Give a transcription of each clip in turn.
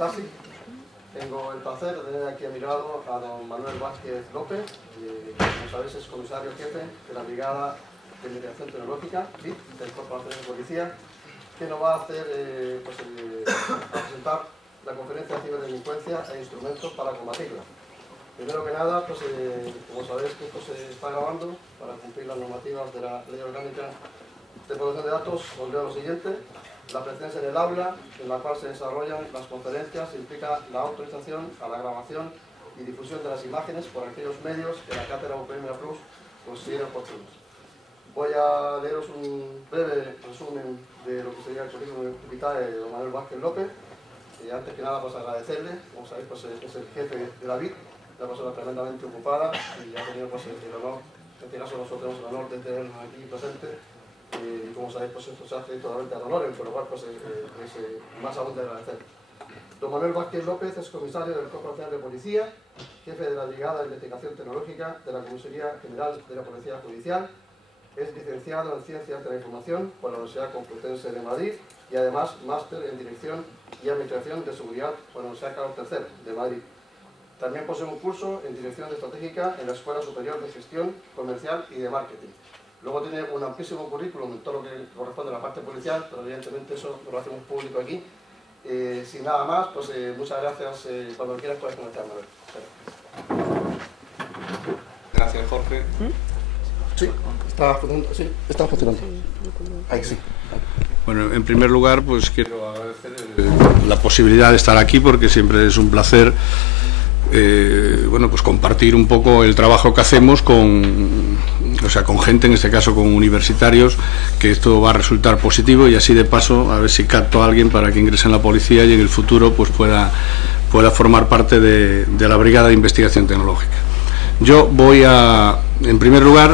Tasi. Tengo el placer de tener aquí a mi lado a don Manuel Vázquez López, que como sabéis es comisario jefe de la Brigada de Investigación Tecnológica, BIT, del Cuerpo Nacional de Policía, que nos va a hacer a presentar la conferencia de ciberdelincuencia e instrumentos para combatirla. Primero que nada, como sabéis que esto se está grabando para cumplir las normativas de la Ley Orgánica de Protección de Datos, os leo lo siguiente. La presencia en el aula en la cual se desarrollan las conferencias implica la autorización a la grabación y difusión de las imágenes por aquellos medios que la Cátedra UPM Plus considere oportunos. Voy a leeros un breve resumen de lo que sería el currículum vitae de don Manuel Vázquez López. Antes que nada, agradecerle, como sabéis, es el jefe de la BIT, una persona tremendamente ocupada y ha tenido el honor, en este caso nosotros tenemos el honor de tenerlo aquí presente. Y como sabéis, esto se hace totalmente ad honorem, por lo cual es más aún de agradecer. Don Manuel Vázquez López es comisario del Cuerpo Nacional de Policía, jefe de la Brigada de Investigación Tecnológica de la Comisaría General de la Policía Judicial, es licenciado en Ciencias de la Información por la Universidad Complutense de Madrid y además máster en Dirección y Administración de Seguridad por la Universidad Carlos III de Madrid. También posee un curso en Dirección Estratégica en la Escuela Superior de Gestión Comercial y de Marketing. Luego tiene un amplísimo currículum en todo lo que corresponde a la parte policial, pero evidentemente eso lo hacemos público aquí. Sin nada más, muchas gracias. Cuando quieras puedes comenzar, Manuel. Gracias, Jorge. Sí, está funcionando. Ahí sí. Bueno, en primer lugar, pues quiero agradecer la posibilidad de estar aquí porque siempre es un placer pues compartir un poco el trabajo que hacemos con gente, en este caso con universitarios, que esto va a resultar positivo y así de paso a ver si capto a alguien para que ingrese en la policía y en el futuro pues pueda formar parte de la Brigada de Investigación Tecnológica. Yo voy a, en primer lugar,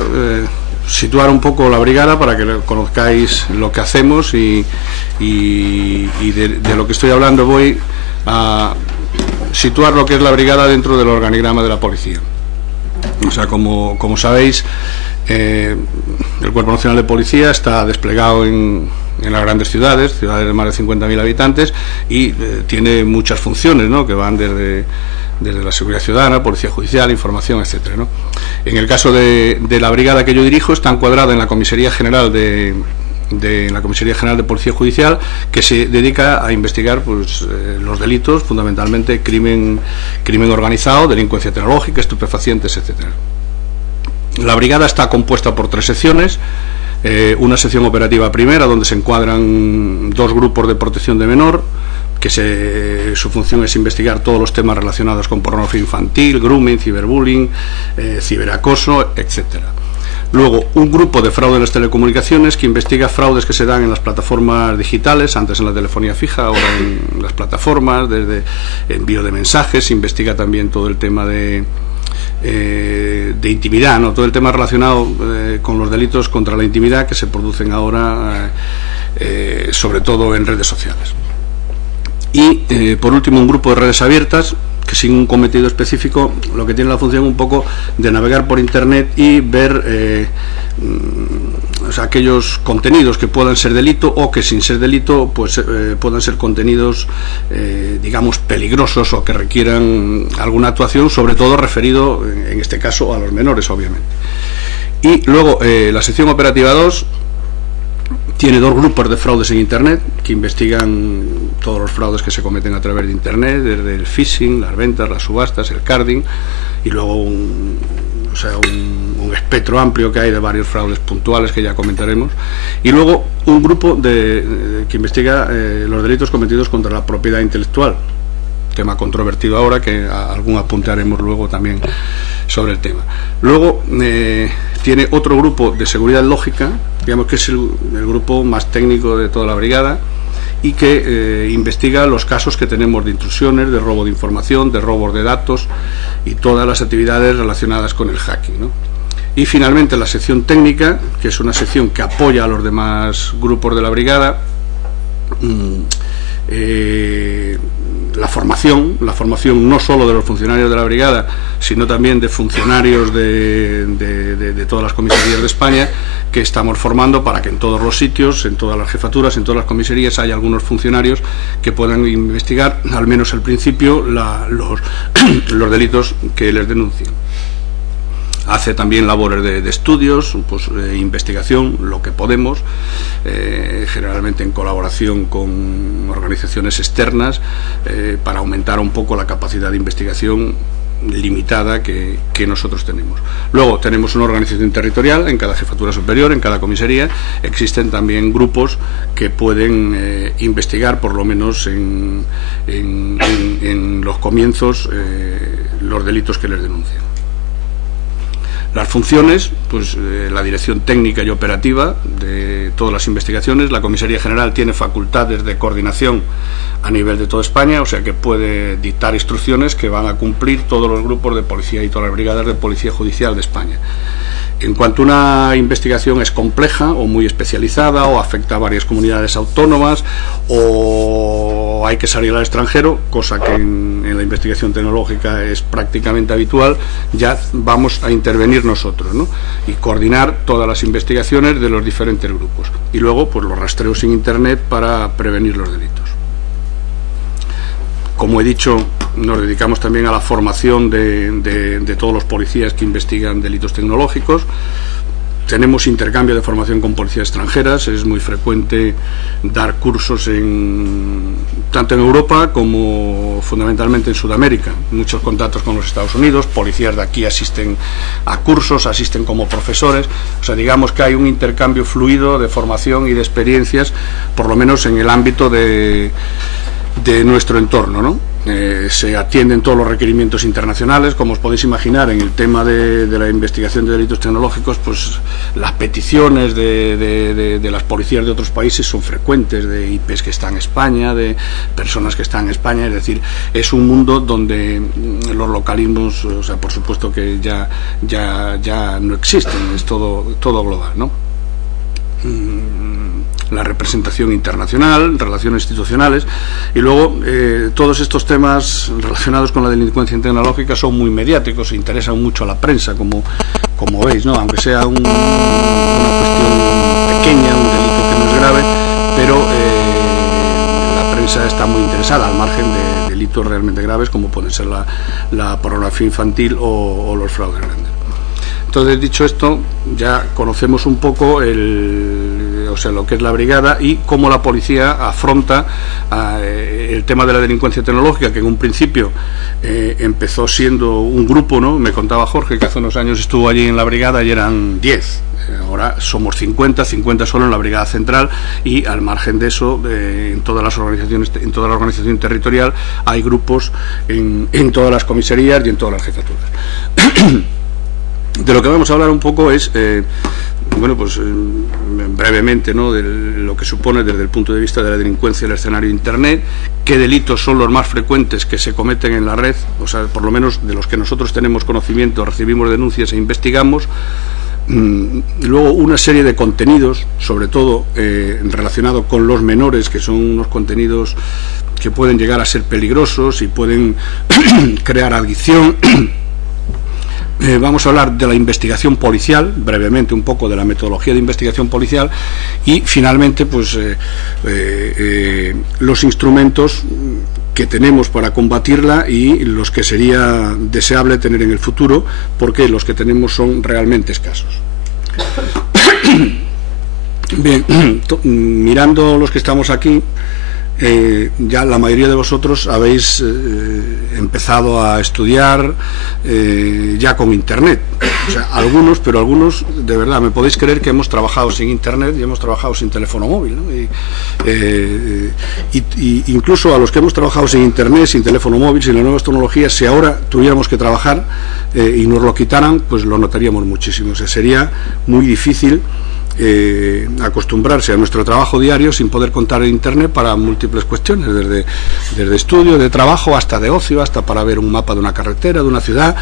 situar un poco la brigada para que conozcáis lo que hacemos y de lo que estoy hablando voy a situar lo que es la brigada dentro del organigrama de la policía. O sea, como sabéis, el Cuerpo Nacional de Policía está desplegado en las grandes ciudades de más de 50.000 habitantes y tiene muchas funciones, ¿no?, que van desde la seguridad ciudadana, policía judicial, información, etcétera, ¿no? En el caso de la brigada que yo dirijo, está encuadrada en la Comisaría General de Policía Judicial, que se dedica a investigar los delitos, fundamentalmente crimen organizado, delincuencia tecnológica, estupefacientes, etcétera. La brigada está compuesta por 3 secciones. Una sección operativa primera, donde se encuadran 2 grupos de protección de menor, que su función es investigar todos los temas relacionados con pornografía infantil, grooming, ciberbullying, ciberacoso, etcétera. Luego, un grupo de fraude en las telecomunicaciones, que investiga fraudes que se dan en las plataformas digitales, antes en la telefonía fija, ahora en las plataformas, desde envío de mensajes. Investiga también todo el tema de intimidad, ¿no?, todo el tema relacionado con los delitos contra la intimidad que se producen ahora, sobre todo en redes sociales. Y por último, un grupo de redes abiertas, que sin un cometido específico, lo que tiene la función un poco de navegar por internet y ver aquellos contenidos que puedan ser delito o que sin ser delito puedan ser contenidos digamos peligrosos o que requieran alguna actuación, sobre todo referido en este caso a los menores, obviamente. Y luego la sección operativa 2 tiene 2 grupos de fraudes en internet, que investigan todos los fraudes que se cometen a través de internet, desde el phishing, las ventas, las subastas, el carding, y luego un espectro amplio que hay de varios fraudes puntuales que ya comentaremos. Y luego un grupo que investiga los delitos cometidos contra la propiedad intelectual, tema controvertido ahora, que algún apunte haremos luego también sobre el tema. Luego tiene otro grupo de seguridad lógica, digamos que es el grupo más técnico de toda la brigada, y que investiga los casos que tenemos de intrusiones, de robo de información, de robos de datos y todas las actividades relacionadas con el hacking, ¿no? Y finalmente la sección técnica, que es una sección que apoya a los demás grupos de la brigada. La formación no solo de los funcionarios de la brigada, sino también de funcionarios de todas las comisarías de España, que estamos formando para que en todos los sitios, en todas las jefaturas, en todas las comisarías haya algunos funcionarios que puedan investigar, al menos al principio, los delitos que les denuncien. Hace también labores de estudios, pues, investigación, lo que podemos, generalmente en colaboración con organizaciones externas, para aumentar un poco la capacidad de investigación limitada que nosotros tenemos. Luego tenemos una organización territorial en cada jefatura superior, en cada comisaría. Existen también grupos que pueden investigar, por lo menos en los comienzos, los delitos que les denuncian. Las funciones, pues la dirección técnica y operativa de todas las investigaciones. La Comisaría General tiene facultades de coordinación a nivel de toda España, o sea que puede dictar instrucciones que van a cumplir todos los grupos de policía y todas las brigadas de policía judicial de España. En cuanto una investigación es compleja o muy especializada o afecta a varias comunidades autónomas o hay que salir al extranjero, cosa que en la investigación tecnológica es prácticamente habitual, ya vamos a intervenir nosotros, ¿no? Y coordinar todas las investigaciones de los diferentes grupos. Y luego, pues los rastreos en Internet para prevenir los delitos. Como he dicho, nos dedicamos también a la formación de todos los policías que investigan delitos tecnológicos. Tenemos intercambio de formación con policías extranjeras. Es muy frecuente dar cursos tanto en Europa como fundamentalmente en Sudamérica. Muchos contactos con los Estados Unidos. Policías de aquí asisten a cursos, asisten como profesores. O sea, digamos que hay un intercambio fluido de formación y de experiencias, por lo menos en el ámbito de nuestro entorno, ¿no? Se atienden todos los requerimientos internacionales. Como os podéis imaginar, en el tema de la investigación de delitos tecnológicos, pues las peticiones de las policías de otros países son frecuentes, de IPs que están en España, de personas que están en España. Es decir, es un mundo donde los localismos, o sea, por supuesto que ya no existen, es todo global, ¿no? La representación internacional, relaciones institucionales, y luego todos estos temas relacionados con la delincuencia tecnológica son muy mediáticos, se interesan mucho a la prensa, como veis, ¿no? Aunque sea una cuestión pequeña, un delito que no es grave, pero la prensa está muy interesada, al margen de delitos realmente graves como pueden ser la pornografía infantil o los fraudes grandes. Entonces, dicho esto, ya conocemos un poco lo que es la brigada y cómo la policía afronta el tema de la delincuencia tecnológica, que en un principio empezó siendo un grupo, ¿no? Me contaba Jorge que hace unos años estuvo allí en la brigada y eran 10. Ahora somos 50 solo en la brigada central, y al margen de eso, en todas las organizaciones, en toda la organización territorial hay grupos en todas las comisarías y en todas las jefaturas. De lo que vamos a hablar un poco es, brevemente, ¿no?, de lo que supone desde el punto de vista de la delincuencia el escenario de Internet, qué delitos son los más frecuentes que se cometen en la red, o sea, por lo menos de los que nosotros tenemos conocimiento, recibimos denuncias e investigamos. Luego una serie de contenidos, sobre todo relacionados con los menores, que son unos contenidos que pueden llegar a ser peligrosos y pueden crear adicción. Vamos a hablar de la investigación policial, brevemente un poco de la metodología de investigación policial, y finalmente pues los instrumentos que tenemos para combatirla y los que sería deseable tener en el futuro, porque los que tenemos son realmente escasos. Bien, mirando los que estamos aquí, ya la mayoría de vosotros habéis empezado a estudiar ya con Internet, o sea, algunos de verdad me podéis creer que hemos trabajado sin Internet y hemos trabajado sin teléfono móvil, ¿no? Y incluso a los que hemos trabajado sin Internet, sin teléfono móvil, sin las nuevas tecnologías, si ahora tuviéramos que trabajar y nos lo quitaran, pues lo notaríamos muchísimo. O sea, sería muy difícil acostumbrarse a nuestro trabajo diario sin poder contar en Internet para múltiples cuestiones, desde estudio, de trabajo, hasta de ocio, hasta para ver un mapa de una carretera, de una ciudad.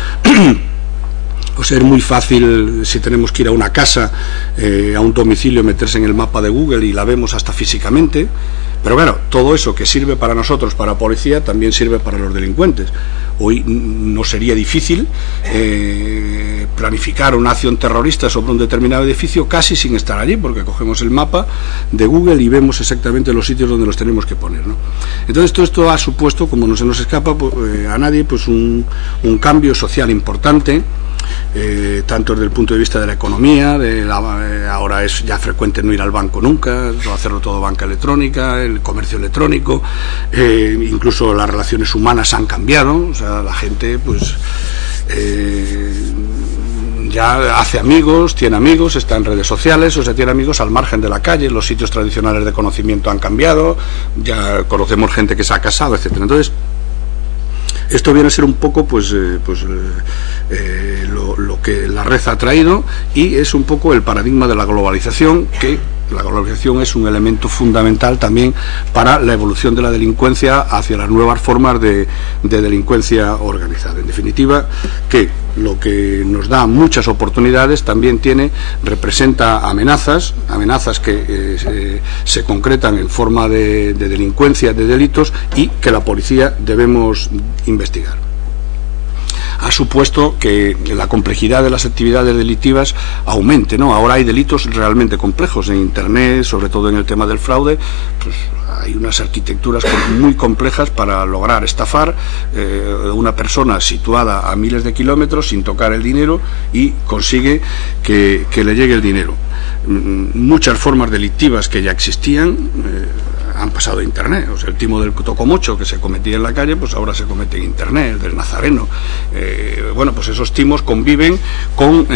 O sea, es muy fácil, si tenemos que ir a una casa, a un domicilio, meterse en el mapa de Google y la vemos hasta físicamente. Pero claro, todo eso que sirve para nosotros, para policía, también sirve para los delincuentes. Hoy no sería difícil planificar una acción terrorista sobre un determinado edificio casi sin estar allí, porque cogemos el mapa de Google y vemos exactamente los sitios donde los tenemos que poner, ¿no? Entonces todo esto ha supuesto, como no se nos escapa a nadie, pues un cambio social importante, tanto desde el punto de vista de la economía, ahora es ya frecuente no ir al banco nunca, hacerlo todo banca electrónica, el comercio electrónico, incluso las relaciones humanas han cambiado, o sea, la gente pues ya hace amigos, tiene amigos, está en redes sociales, o sea, tiene amigos al margen de la calle, los sitios tradicionales de conocimiento han cambiado, ya conocemos gente que se ha casado, etcétera. Entonces, esto viene a ser un poco lo que la red ha traído, y es un poco el paradigma de la globalización, que la globalización es un elemento fundamental también para la evolución de la delincuencia hacia las nuevas formas de delincuencia organizada. En definitiva, que lo que nos da muchas oportunidades también representa amenazas que se concretan en forma de delincuencia, de delitos, y que la policía debemos investigar. Ha supuesto que la complejidad de las actividades delictivas aumente, ¿no? Ahora hay delitos realmente complejos en Internet, sobre todo en el tema del fraude, pues hay unas arquitecturas muy complejas para lograr estafar una persona situada a miles de kilómetros sin tocar el dinero, y consigue que le llegue el dinero. Muchas formas delictivas que ya existían han pasado a Internet. O sea, el timo del tocomocho que se cometía en la calle, pues ahora se comete en Internet, el del nazareno. Bueno, pues esos timos conviven con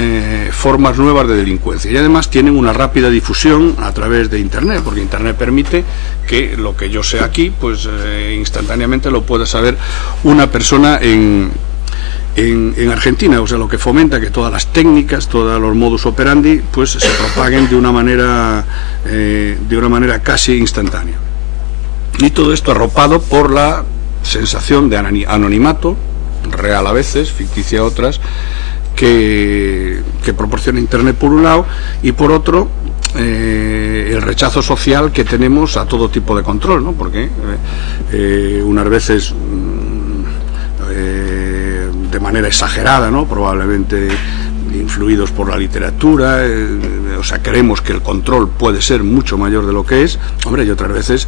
formas nuevas de delincuencia, y además tienen una rápida difusión a través de Internet, porque Internet permite que lo que yo sé aquí, pues instantáneamente lo pueda saber una persona en Argentina, o sea, lo que fomenta que todas las técnicas, todos los modus operandi, pues se propaguen de una manera casi instantánea. Y todo esto arropado por la sensación de anonimato, real a veces, ficticia a otras, que proporciona Internet por un lado, y por otro el rechazo social que tenemos a todo tipo de control, ¿no? Porque unas veces de manera exagerada, ¿no? Probablemente influidos por la literatura, o sea, creemos que el control puede ser mucho mayor de lo que es, hombre, y otras veces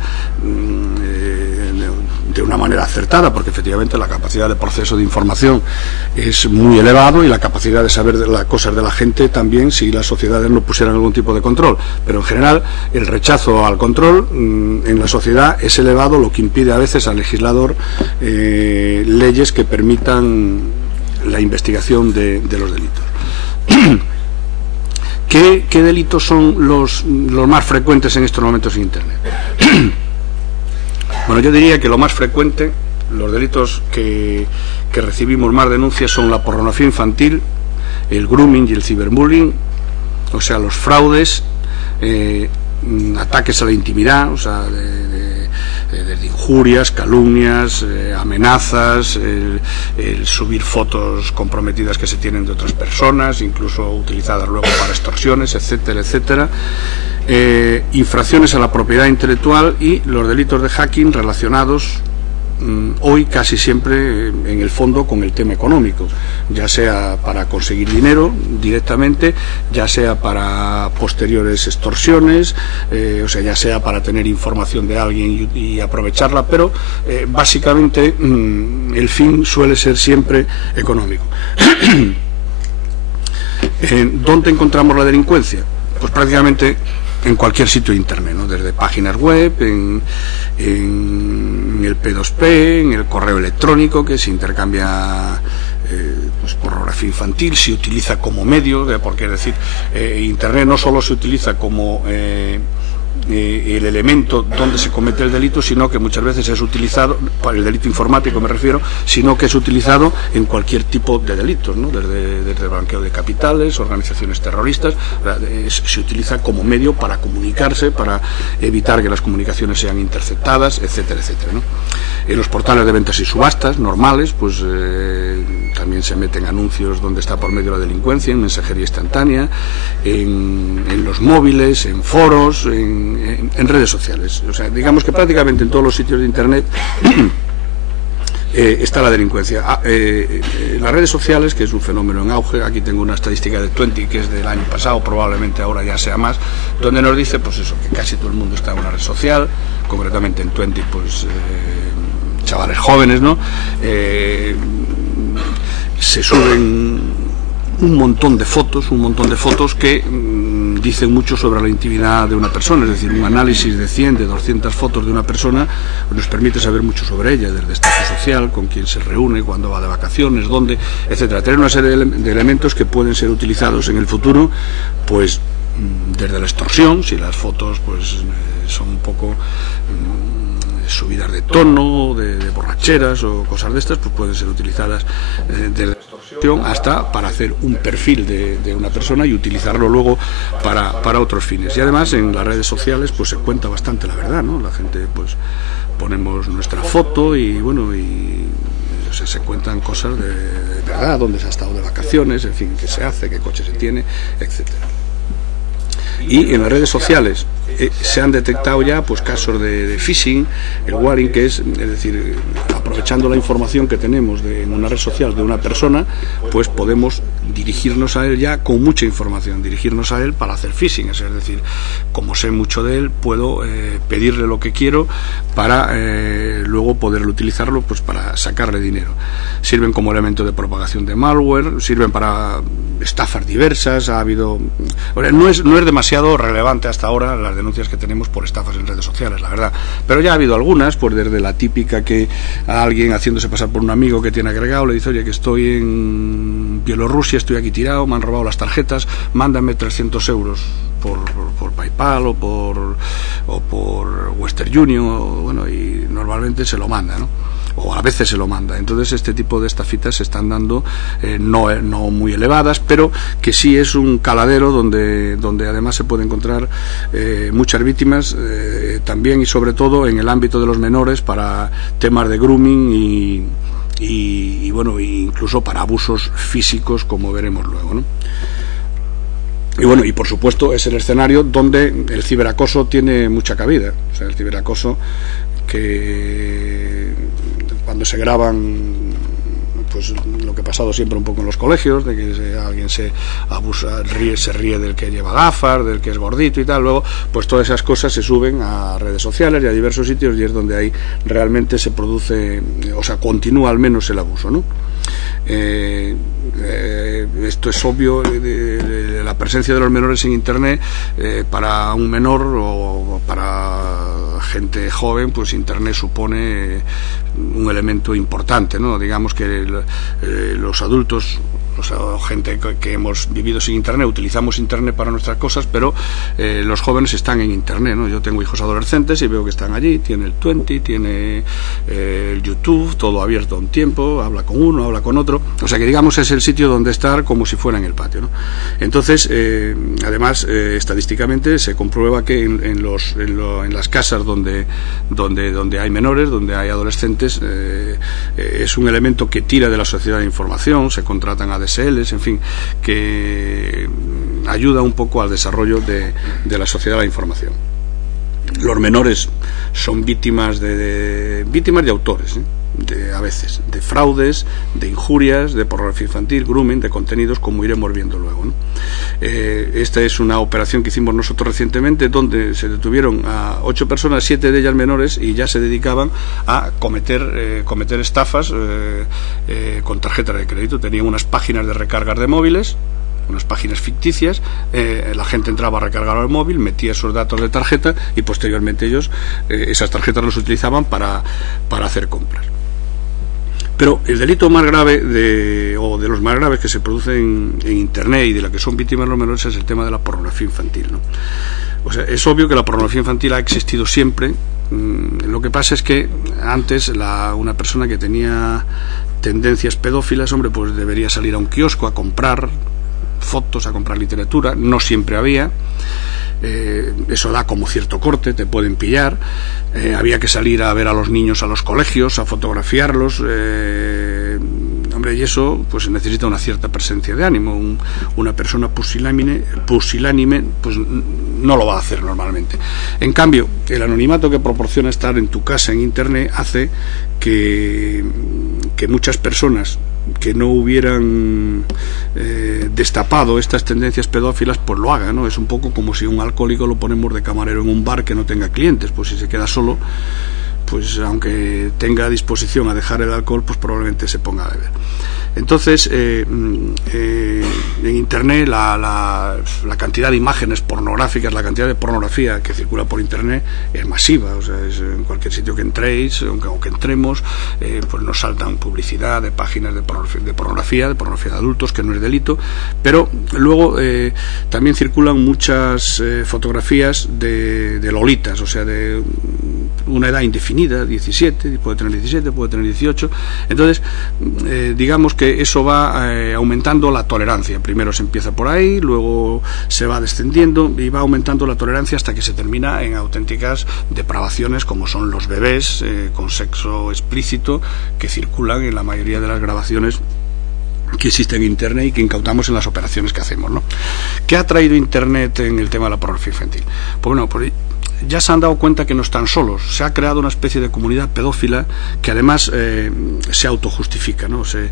de una manera acertada, porque efectivamente la capacidad de proceso de información es muy elevado, y la capacidad de saber las cosas de la gente también, si las sociedades no pusieran algún tipo de control. Pero en general el rechazo al control en la sociedad es elevado, lo que impide a veces al legislador leyes que permitan la investigación de los delitos. ¿Qué delitos son los más frecuentes en estos momentos en Internet? Bueno, yo diría que lo más frecuente, los delitos que recibimos más denuncias, son la pornografía infantil, el grooming y el ciberbullying, o sea, los fraudes, ataques a la intimidad, o sea, de injurias, calumnias, amenazas, el subir fotos comprometidas que se tienen de otras personas, incluso utilizadas luego para extorsiones, etcétera, etcétera. Infracciones a la propiedad intelectual y los delitos de hacking relacionados hoy casi siempre en el fondo con el tema económico, ya sea para conseguir dinero directamente, ya sea para posteriores extorsiones, o sea, ya sea para tener información de alguien y aprovecharla, pero básicamente el fin suele ser siempre económico. ¿Dónde encontramos la delincuencia? Pues prácticamente en cualquier sitio de Internet, ¿no? Desde páginas web, en el P2P, en el correo electrónico que se intercambia pues pornografía infantil, se utiliza como medio, porque es decir, Internet no solo se utiliza como el elemento donde se comete el delito, sino que muchas veces es utilizado, para el delito informático me refiero, sino que es utilizado en cualquier tipo de delitos, ¿no? Desde blanqueo de capitales, organizaciones terroristas, se utiliza como medio para comunicarse, para evitar que las comunicaciones sean interceptadas, etcétera, etcétera, ¿no? En los portales de ventas y subastas normales, pues también se meten anuncios donde está por medio la delincuencia, en mensajería instantánea, en los móviles, en foros, en redes sociales. O sea, digamos que prácticamente en todos los sitios de Internet está la delincuencia. Las redes sociales, que es un fenómeno en auge, aquí tengo una estadística de Twenty, que es del año pasado, probablemente ahora ya sea más, donde nos dice pues eso, que casi todo el mundo está en una red social, concretamente en Twenty, pues chavales jóvenes, ¿no? Se suben un montón de fotos que dicen mucho sobre la intimidad de una persona, es decir, un análisis de 100, de 200 fotos de una persona nos permite saber mucho sobre ella, desde estatus social, con quién se reúne, cuándo va de vacaciones, dónde, etcétera. Tener una serie de elementos que pueden ser utilizados en el futuro, pues desde la extorsión, si las fotos pues son un poco subidas de tono, de borracheras o cosas de estas, pues pueden ser utilizadas desde la extorsión hasta para hacer un perfil de una persona y utilizarlo luego para otros fines. Y además en las redes sociales pues se cuenta bastante la verdad, ¿no? La gente pues ponemos nuestra foto y bueno, o sea, se cuentan cosas de verdad, dónde se ha estado de vacaciones, en fin, qué se hace, qué coche se tiene, etcétera. Y en las redes sociales se han detectado ya pues casos de phishing, el warring, que es decir, aprovechando la información que tenemos en una red social de una persona, pues podemos dirigirnos a él ya con mucha información, dirigirnos a él para hacer phishing, es decir, como sé mucho de él, puedo pedirle lo que quiero para luego poderlo utilizarlo pues para sacarle dinero. Sirven como elemento de propagación de malware, sirven para estafas diversas, ha habido... No es demasiado relevante hasta ahora las denuncias que tenemos por estafas en redes sociales, la verdad, pero ya ha habido algunas, pues desde la típica que a alguien haciéndose pasar por un amigo que tiene agregado le dice, oye, que estoy en Bielorrusia, estoy aquí tirado, me han robado las tarjetas, mándame 300 euros por PayPal o por Western Union, bueno, y normalmente se lo manda, ¿no? O a veces se lo manda. Entonces este tipo de estafitas se están dando no muy elevadas, pero que sí es un caladero donde además se puede encontrar muchas víctimas, también y sobre todo en el ámbito de los menores, para temas de grooming y bueno, incluso para abusos físicos, como veremos luego, ¿no? Y bueno, y por supuesto es el escenario donde el ciberacoso tiene mucha cabida. O sea, el ciberacoso, que cuando se graban pues lo que ha pasado siempre un poco en los colegios, de que alguien se abusa, se ríe del que lleva gafas, del que es gordito y tal, luego pues todas esas cosas se suben a redes sociales y a diversos sitios, y es donde ahí realmente se produce, o sea, continúa al menos el abuso, ¿no? Esto es obvio, la presencia de los menores en Internet, para un menor o para gente joven, pues Internet supone un elemento importante, ¿no? Digamos que los adultos, o sea, gente que hemos vivido sin Internet, utilizamos Internet para nuestras cosas, pero los jóvenes están en Internet, ¿no? Yo tengo hijos adolescentes y veo que están allí, tiene el Twenty, tiene el YouTube, todo abierto a un tiempo, habla con uno, habla con otro, o sea que digamos es el sitio donde estar como si fuera en el patio, ¿no? Entonces, además, estadísticamente se comprueba que en las casas donde hay menores, donde hay adolescentes, es un elemento que tira de la sociedad de información, se contratan ADSLs, en fin, que ayuda un poco al desarrollo de la sociedad de la información. Los menores son víctimas de autores, a veces, de fraudes, de injurias, de pornografía infantil, grooming, de contenidos, como iremos viendo luego, ¿no? Esta es una operación que hicimos nosotros recientemente, donde se detuvieron a 8 personas, 7 de ellas menores, y ya se dedicaban a cometer estafas con tarjetas de crédito. Tenían unas páginas de recargas de móviles, unas páginas ficticias, la gente entraba a recargar el móvil, metía esos datos de tarjeta y posteriormente ellos esas tarjetas los utilizaban para hacer compras. Pero el delito más grave, o de los más graves que se producen en Internet y de la que son víctimas los menores, es el tema de la pornografía infantil, ¿no? O sea, es obvio que la pornografía infantil ha existido siempre. Lo que pasa es que antes una persona que tenía tendencias pedófilas, hombre, pues debería salir a un kiosco a comprar fotos, a comprar literatura, no siempre había. Eso da como cierto corte, te pueden pillar. Había que salir a ver a los niños a los colegios, a fotografiarlos. Hombre, y eso pues necesita una cierta presencia de ánimo. Una persona pusilánime pues no lo va a hacer normalmente. En cambio, el anonimato que proporciona estar en tu casa en Internet hace que muchas personas que no hubieran destapado estas tendencias pedófilas pues lo hagan, ¿no? Es un poco como si un alcohólico lo ponemos de camarero en un bar que no tenga clientes, pues si se queda solo, pues aunque tenga disposición a dejar el alcohol, pues probablemente se ponga a beber. Entonces, en Internet la cantidad de imágenes pornográficas, la cantidad de pornografía que circula por Internet es masiva. O sea, en cualquier sitio que entréis, aunque entremos, pues nos saltan publicidad de páginas de pornografía de adultos, que no es delito, pero luego también circulan muchas fotografías de lolitas, o sea, de una edad indefinida, 17, puede tener 17, puede tener 18. Entonces, digamos que eso va aumentando la tolerancia. Primero se empieza por ahí, luego se va descendiendo y va aumentando la tolerancia hasta que se termina en auténticas depravaciones como son los bebés con sexo explícito que circulan en la mayoría de las grabaciones que existen en Internet y que incautamos en las operaciones que hacemos, ¿no? ¿Qué ha traído Internet en el tema de la pornografía infantil? Pues bueno, ya se han dado cuenta que no están solos. Se ha creado una especie de comunidad pedófila que además se autojustifica, ¿no? Se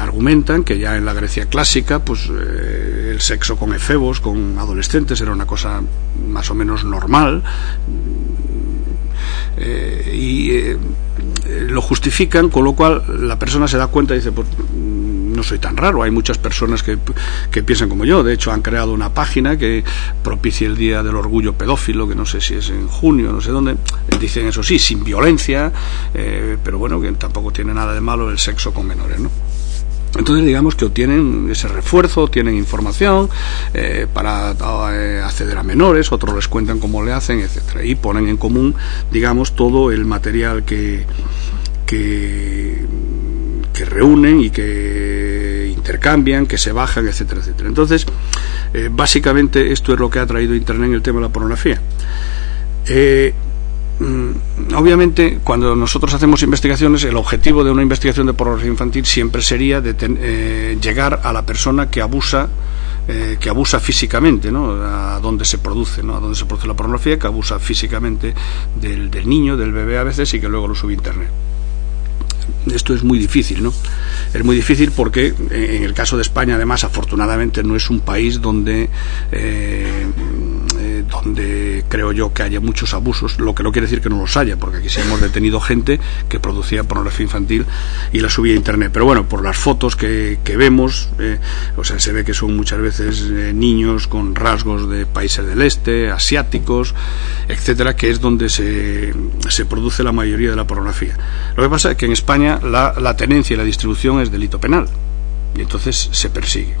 argumentan que ya en la Grecia clásica pues el sexo con efebos, con adolescentes, era una cosa más o menos normal, lo justifican, con lo cual la persona se da cuenta y dice, pues no soy tan raro, hay muchas personas que piensan como yo. De hecho, han creado una página que propicia el Día del Orgullo Pedófilo, que no sé si es en junio, no sé dónde. Dicen, eso sí, sin violencia, pero bueno, que tampoco tiene nada de malo el sexo con menores, ¿no? Entonces, digamos que obtienen ese refuerzo, tienen información para acceder a menores, otros les cuentan cómo le hacen, etcétera, y ponen en común, digamos, todo el material que reúnen y que intercambian, que se bajan, etcétera, etcétera. Entonces, básicamente esto es lo que ha traído Internet en el tema de la pornografía. Obviamente, cuando nosotros hacemos investigaciones, el objetivo de una investigación de pornografía infantil siempre sería llegar a la persona que abusa físicamente, ¿no? A dónde se produce, ¿no? A dónde se produce la pornografía, que abusa físicamente del niño, del bebé a veces, y que luego lo sube a Internet. Esto es muy difícil, ¿no? Es muy difícil porque en el caso de España, además, afortunadamente no es un país donde creo yo que haya muchos abusos, lo que no quiere decir que no los haya, porque aquí sí hemos detenido gente que producía pornografía infantil y la subía a Internet. Pero bueno, por las fotos que vemos, o sea, se ve que son muchas veces niños con rasgos de países del este, asiáticos, etcétera, que es donde se produce la mayoría de la pornografía. Lo que pasa es que en España la tenencia y la distribución es delito penal, y entonces se persigue.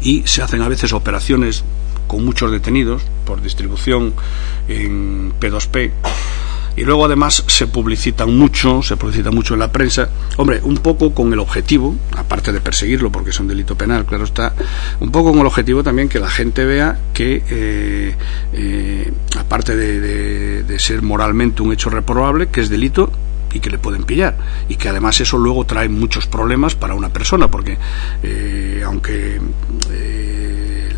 Y se hacen a veces operaciones con muchos detenidos por distribución en P2P, y luego además se publicita mucho en la prensa, hombre, un poco con el objetivo, aparte de perseguirlo porque es un delito penal, claro está, un poco con el objetivo también que la gente vea que aparte de ser moralmente un hecho reprobable, que es delito y que le pueden pillar, y que además eso luego trae muchos problemas para una persona, porque aunque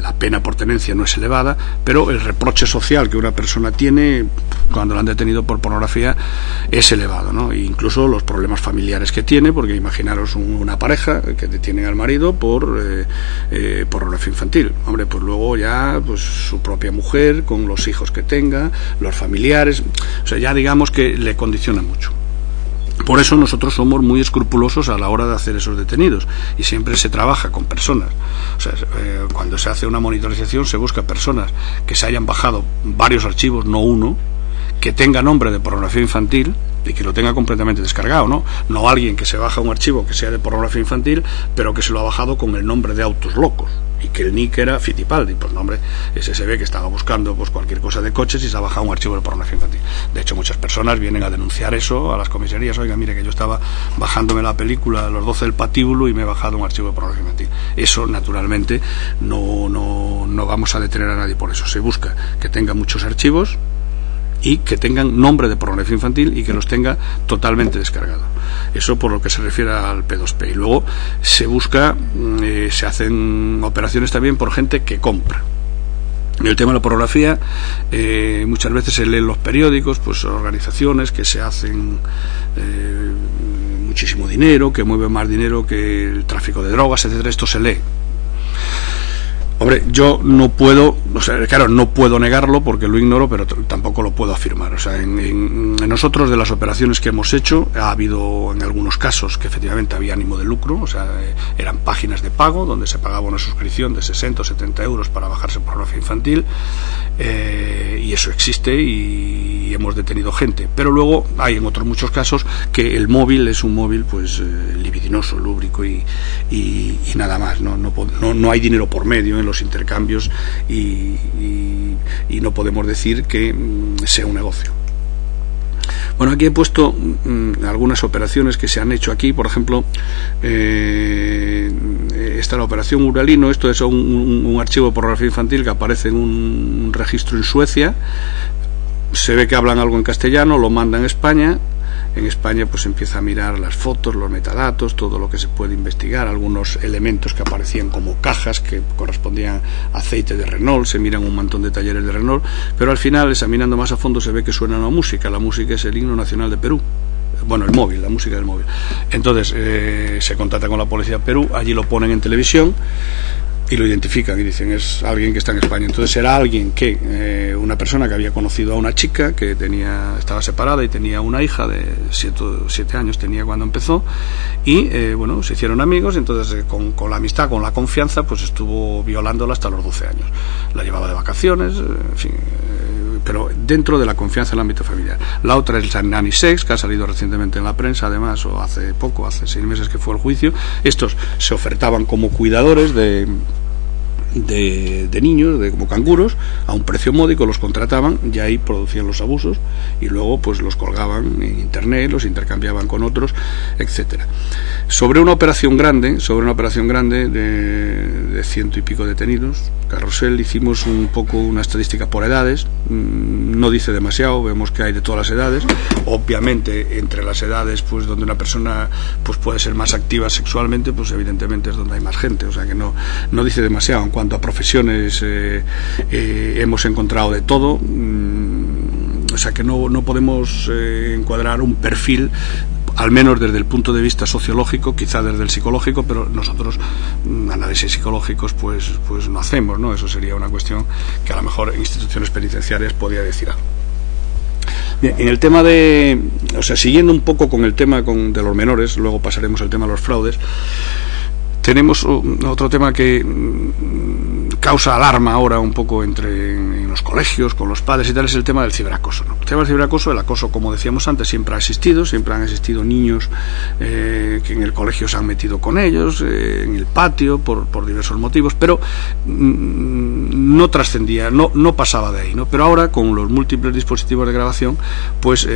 la pena por tenencia no es elevada, pero el reproche social que una persona tiene cuando la han detenido por pornografía es elevado, ¿no? E incluso los problemas familiares que tiene, porque imaginaros una pareja que detiene al marido por pornografía infantil. Hombre, pues luego ya pues su propia mujer, con los hijos que tenga, los familiares, o sea, ya digamos que le condiciona mucho. Por eso nosotros somos muy escrupulosos a la hora de hacer esos detenidos, y siempre se trabaja con personas. O sea, cuando se hace una monitorización se busca personas que se hayan bajado varios archivos, no uno, que tenga nombre de pornografía infantil y que lo tenga completamente descargado, ¿no? No alguien que se baja un archivo que sea de pornografía infantil, pero que se lo ha bajado con el nombre de Autos Locos, y que el nick era Fittipaldi. Pues no, hombre, ese se ve que estaba buscando pues cualquier cosa de coches y se ha bajado un archivo de pornografía infantil. De hecho, muchas personas vienen a denunciar eso a las comisarías. Oiga, mire, que yo estaba bajándome la película Los 12 del Patíbulo y me he bajado un archivo de pornografía infantil. Eso, naturalmente, no vamos a detener a nadie por eso. Se busca que tenga muchos archivos y que tengan nombre de pornografía infantil y que los tenga totalmente descargados. Eso por lo que se refiere al P2P. Y luego se busca, se hacen operaciones también por gente que compra. En el tema de la pornografía, muchas veces se lee en los periódicos, pues organizaciones que se hacen muchísimo dinero, que mueven más dinero que el tráfico de drogas, etcétera. Esto se lee. Hombre, yo no puedo, o sea, claro, no puedo negarlo porque lo ignoro, pero tampoco lo puedo afirmar. O sea, en nosotros, de las operaciones que hemos hecho, ha habido en algunos casos que efectivamente había ánimo de lucro, o sea, eran páginas de pago donde se pagaba una suscripción de 60 o 70 euros para bajarse pornografía infantil, y eso existe y hemos detenido gente. Pero luego hay en otros muchos casos que el móvil es un móvil pues libidinoso, lúbrico y nada más, no hay dinero por medio en los intercambios y no podemos decir que sea un negocio. Bueno, aquí he puesto algunas operaciones que se han hecho aquí. Por ejemplo, está la operación Uralino. Esto es un archivo de pornografía infantil que aparece en un registro en Suecia. Se ve que hablan algo en castellano, lo mandan a España. En España pues empieza a mirar las fotos, los metadatos, todo lo que se puede investigar, algunos elementos que aparecían como cajas que correspondían a aceite de Renault, se miran un montón de talleres de Renault, pero al final, examinando más a fondo, se ve que suena una música. La música es el himno nacional de Perú. Bueno, el móvil, la música del móvil. Entonces se contacta con la policía de Perú, allí lo ponen en televisión y lo identifican y dicen es alguien que está en España. Entonces era alguien que una persona que había conocido a una chica que estaba separada y tenía una hija de 7 años tenía cuando empezó, y bueno, se hicieron amigos. Entonces con la amistad, con la confianza, pues estuvo violándola hasta los 12 años. La llevaba de vacaciones, en fin, pero dentro de la confianza en el ámbito familiar. La otra es el Nanny Sex, que ha salido recientemente en la prensa, además, o hace 6 meses que fue el juicio. Estos se ofertaban como cuidadores de niños, como canguros, a un precio módico, los contrataban y ahí producían los abusos y luego pues los colgaban en internet, los intercambiaban con otros, etcétera. Sobre una operación grande de 100 y pico detenidos, Carrusel, hicimos un poco una estadística por edades. No dice demasiado, vemos que hay de todas las edades. Obviamente entre las edades pues donde una persona pues puede ser más activa sexualmente, pues evidentemente es donde hay más gente, o sea que no dice demasiado. En cuanto a profesiones, hemos encontrado de todo, o sea que no podemos encuadrar un perfil, al menos desde el punto de vista sociológico, quizá desde el psicológico, pero nosotros análisis psicológicos pues no hacemos, ¿no? Eso sería una cuestión que a lo mejor instituciones penitenciarias podría decir algo. Bien, en el tema o sea, siguiendo un poco con el tema de los menores, luego pasaremos al tema de los fraudes. Tenemos otro tema que causa alarma ahora un poco en los colegios, con los padres y tal, es el tema del ciberacoso, ¿no? El tema del ciberacoso, el acoso, como decíamos antes, siempre han existido niños que en el colegio se han metido con ellos, en el patio, por diversos motivos, pero no trascendía, no pasaba de ahí, ¿no? Pero ahora, con los múltiples dispositivos de grabación, pues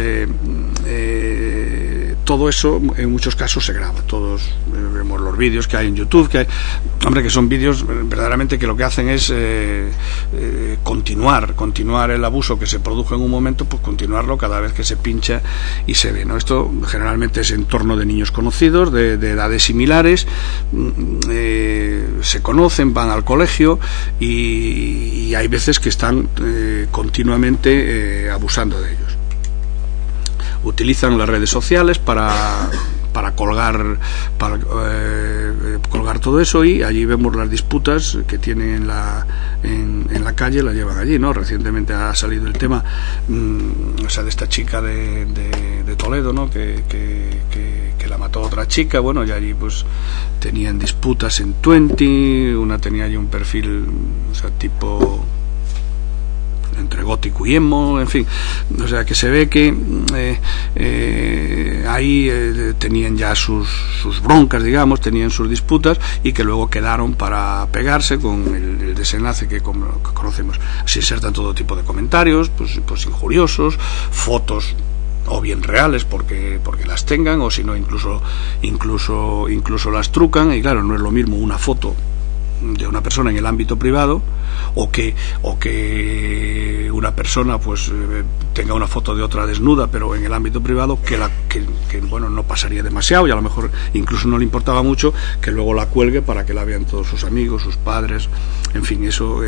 todo eso en muchos casos se graba. Todos vemos los vídeos que hay en YouTube, que son vídeos verdaderamente que lo que hacen es continuar el abuso que se produjo en un momento, pues continuarlo cada vez que se pincha y se ve, ¿no? Esto generalmente es en torno de niños conocidos, de edades similares, se conocen, van al colegio y hay veces que están continuamente abusando de ellos. Utilizan las redes sociales para colgar todo eso, y allí vemos las disputas que tienen en la calle, la llevan allí, ¿no? Recientemente ha salido el tema o sea, de esta chica de Toledo, ¿no? que la mató otra chica, bueno, y allí pues tenían disputas en Twenty, una tenía allí un perfil, o sea, tipo entre gótico y emo, en fin, o sea que se ve que ahí tenían ya sus broncas, digamos, tenían sus disputas, y que luego quedaron para pegarse con el desenlace que conocemos. Se insertan todo tipo de comentarios, pues injuriosos, fotos o bien reales porque las tengan, o si no incluso las trucan, y claro, no es lo mismo una foto de una persona en el ámbito privado o que una persona pues tenga una foto de otra desnuda, pero en el ámbito privado, que bueno, no pasaría demasiado, y a lo mejor incluso no le importaba mucho que luego la cuelgue para que la vean todos sus amigos, sus padres. En fin, eso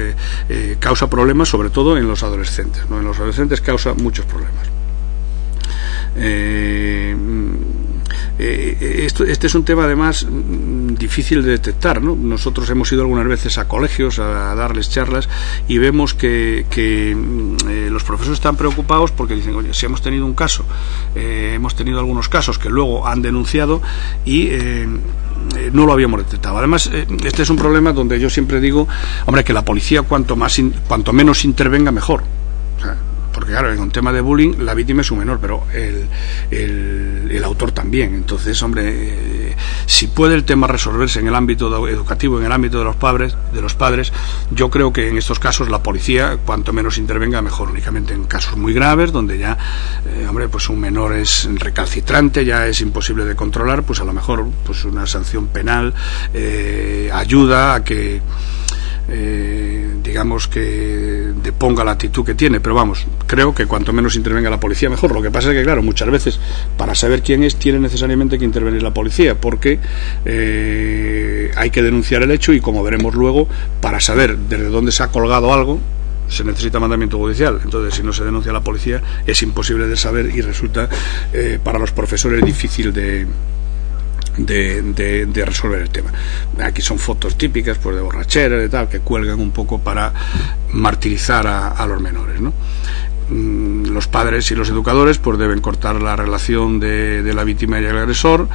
causa problemas, sobre todo en los adolescentes, ¿no? En los adolescentes causa muchos problemas. Este es un tema además difícil de detectar, ¿no? Nosotros hemos ido algunas veces a colegios a darles charlas y vemos que los profesores están preocupados porque dicen, oye, si hemos tenido un caso, hemos tenido algunos casos que luego han denunciado y no lo habíamos detectado. Además, este es un problema donde yo siempre digo, hombre, que la policía cuanto menos intervenga, mejor. O sea, porque claro, en un tema de bullying la víctima es un menor, pero el autor también. Entonces, hombre, si puede el tema resolverse en el ámbito educativo, en el ámbito de los padres, yo creo que en estos casos la policía cuanto menos intervenga mejor. Únicamente en casos muy graves donde ya hombre, pues un menor es recalcitrante, ya es imposible de controlar, pues a lo mejor pues una sanción penal ayuda a que digamos que deponga la actitud que tiene, pero vamos, creo que cuanto menos intervenga la policía mejor. Lo que pasa es que claro, muchas veces para saber quién es tiene necesariamente que intervenir la policía, porque hay que denunciar el hecho, y como veremos luego, para saber desde dónde se ha colgado algo se necesita mandamiento judicial. Entonces, si no se denuncia a la policía es imposible de saber, y resulta para los profesores difícil de resolver el tema. Aquí son fotos típicas pues de borrachera, de tal, que cuelgan un poco para martirizar a los menores, ¿no? Los padres y los educadores pues deben cortar la relación de la víctima y el agresor,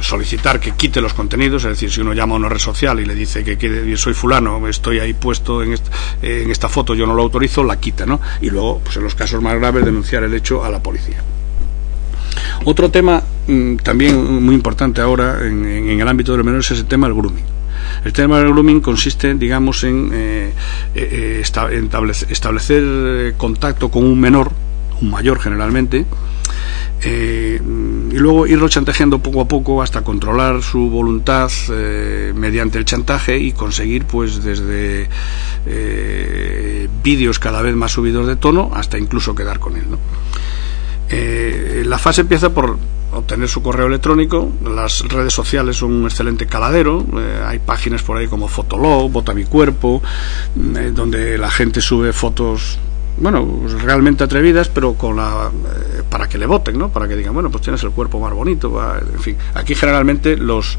solicitar que quite los contenidos, es decir, si uno llama a una red social y le dice que soy fulano, estoy ahí puesto en esta foto, yo no lo autorizo, la quita, ¿no? Y luego, pues en los casos más graves, denunciar el hecho a la policía. Otro tema también muy importante ahora en el ámbito de los menores es el tema del grooming. El tema del grooming consiste, digamos, en establecer contacto con un menor, un mayor generalmente, y luego irlo chantajeando poco a poco hasta controlar su voluntad mediante el chantaje y conseguir pues desde vídeos cada vez más subidos de tono hasta incluso quedar con él, ¿no? La fase empieza por obtener su correo electrónico. Las redes sociales son un excelente caladero. Hay páginas por ahí como Fotolog, Bota mi cuerpo, donde la gente sube fotos, bueno, realmente atrevidas, pero para que le voten, ¿no? Para que digan, bueno, pues tienes el cuerpo más bonito, en fin. Aquí generalmente los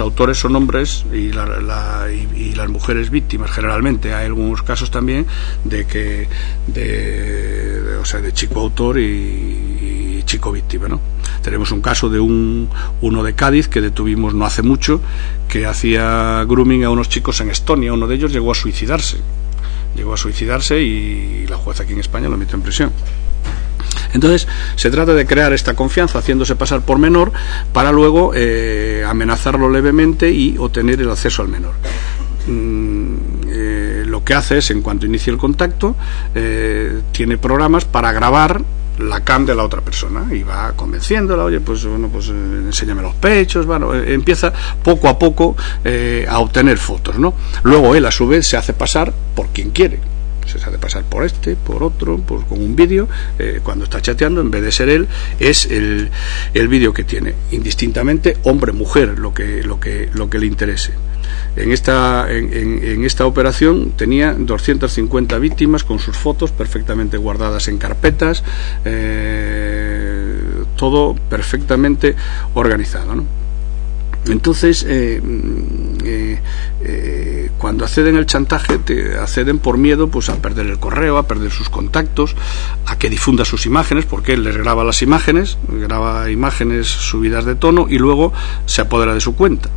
autores son hombres y las mujeres víctimas. Generalmente hay algunos casos también de chico autor y chico víctima, ¿no? Tenemos un caso de uno de Cádiz que detuvimos no hace mucho, que hacía grooming a unos chicos en Estonia. Uno de ellos llegó a suicidarse y la jueza aquí en España lo metió en prisión. Entonces se trata de crear esta confianza haciéndose pasar por menor para luego amenazarlo levemente y obtener el acceso al menor. Lo que hace es, en cuanto inicie el contacto, tiene programas para grabar la cam de la otra persona y va convenciéndola, oye, pues bueno, pues enséñame los pechos, bueno, empieza poco a poco a obtener fotos, ¿no? Luego él a su vez se hace pasar por quien quiere, se hace pasar por por otro, con un vídeo. Cuando está chateando, en vez de ser él, es el vídeo que tiene, indistintamente hombre, mujer, lo que le interese. En esta operación tenía 250 víctimas con sus fotos perfectamente guardadas en carpetas, todo perfectamente organizado, ¿no? Entonces, cuando acceden al chantaje, acceden por miedo pues a perder el correo, a perder sus contactos, a que difunda sus imágenes, porque él les graba las imágenes, graba imágenes subidas de tono y luego se apodera de su cuenta.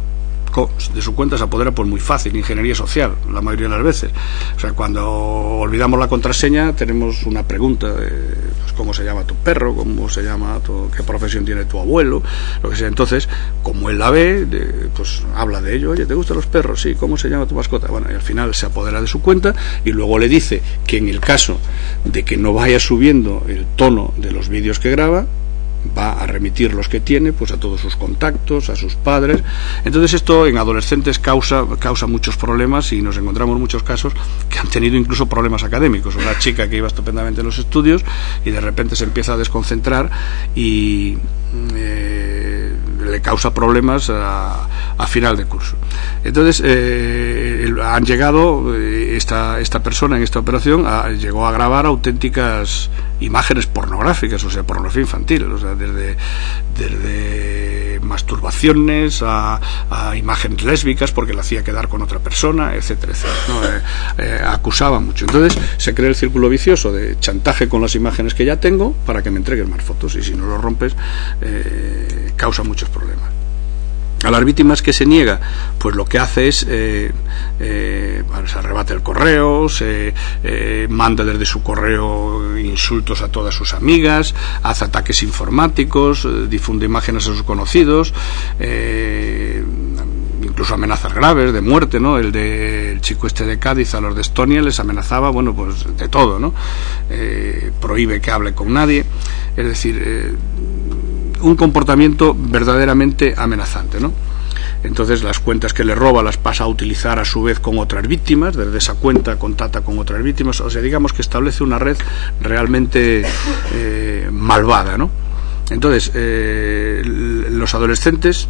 De su cuenta se apodera pues muy fácil, ingeniería social, la mayoría de las veces. O sea, cuando olvidamos la contraseña tenemos una pregunta de pues, cómo se llama tu perro, qué profesión tiene tu abuelo, lo que sea. Entonces, como él la ve, pues habla de ello. Oye, ¿te gustan los perros? Sí. ¿Cómo se llama tu mascota? Bueno, y al final se apodera de su cuenta y luego le dice que en el caso de que no vaya subiendo el tono de los vídeos que graba, va a remitir los que tiene pues a todos sus contactos, a sus padres. Entonces esto en adolescentes causa muchos problemas, y nos encontramos muchos casos que han tenido incluso problemas académicos. Una chica que iba estupendamente en los estudios y de repente se empieza a desconcentrar y le causa problemas a final de curso. Entonces han llegado, esta persona en esta operación llegó a grabar auténticas imágenes pornográficas, o sea, pornografía infantil, o sea, desde masturbaciones a imágenes lésbicas porque la hacía quedar con otra persona, etcétera, etcétera, ¿no? Acusaba mucho. Entonces se crea el círculo vicioso de chantaje con las imágenes que ya tengo para que me entreguen más fotos, y si no lo rompes causa muchos problemas. A las víctimas que se niega, pues lo que hace es se arrebata el correo, se manda desde su correo insultos a todas sus amigas, hace ataques informáticos, difunde imágenes a sus conocidos, incluso amenazas graves de muerte, ¿no? El chico este de Cádiz, a los de Estonia les amenazaba, bueno, pues de todo, ¿no? Prohíbe que hable con nadie, es decir, un comportamiento verdaderamente amenazante, ¿no? Entonces las cuentas que le roba las pasa a utilizar a su vez con otras víctimas, desde esa cuenta contacta con otras víctimas, o sea, digamos que establece una red realmente malvada, ¿no? Entonces los adolescentes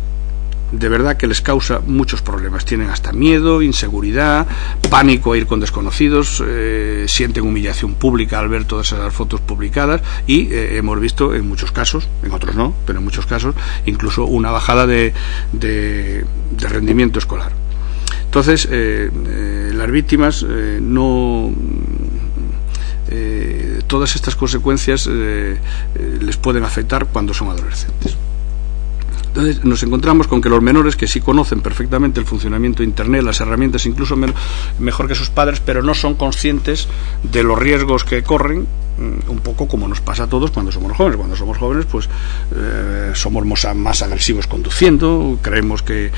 de verdad que les causa muchos problemas, tienen hasta miedo, inseguridad, pánico a ir con desconocidos, sienten humillación pública al ver todas esas fotos publicadas, y hemos visto en muchos casos, en otros no, pero en muchos casos incluso una bajada de rendimiento escolar. Entonces las víctimas todas estas consecuencias les pueden afectar cuando son adolescentes. Entonces nos encontramos con que los menores, que sí conocen perfectamente el funcionamiento de Internet, las herramientas incluso mejor que sus padres, pero no son conscientes de los riesgos que corren, un poco como nos pasa a todos cuando somos jóvenes. Cuando somos jóvenes pues somos más agresivos conduciendo, creemos que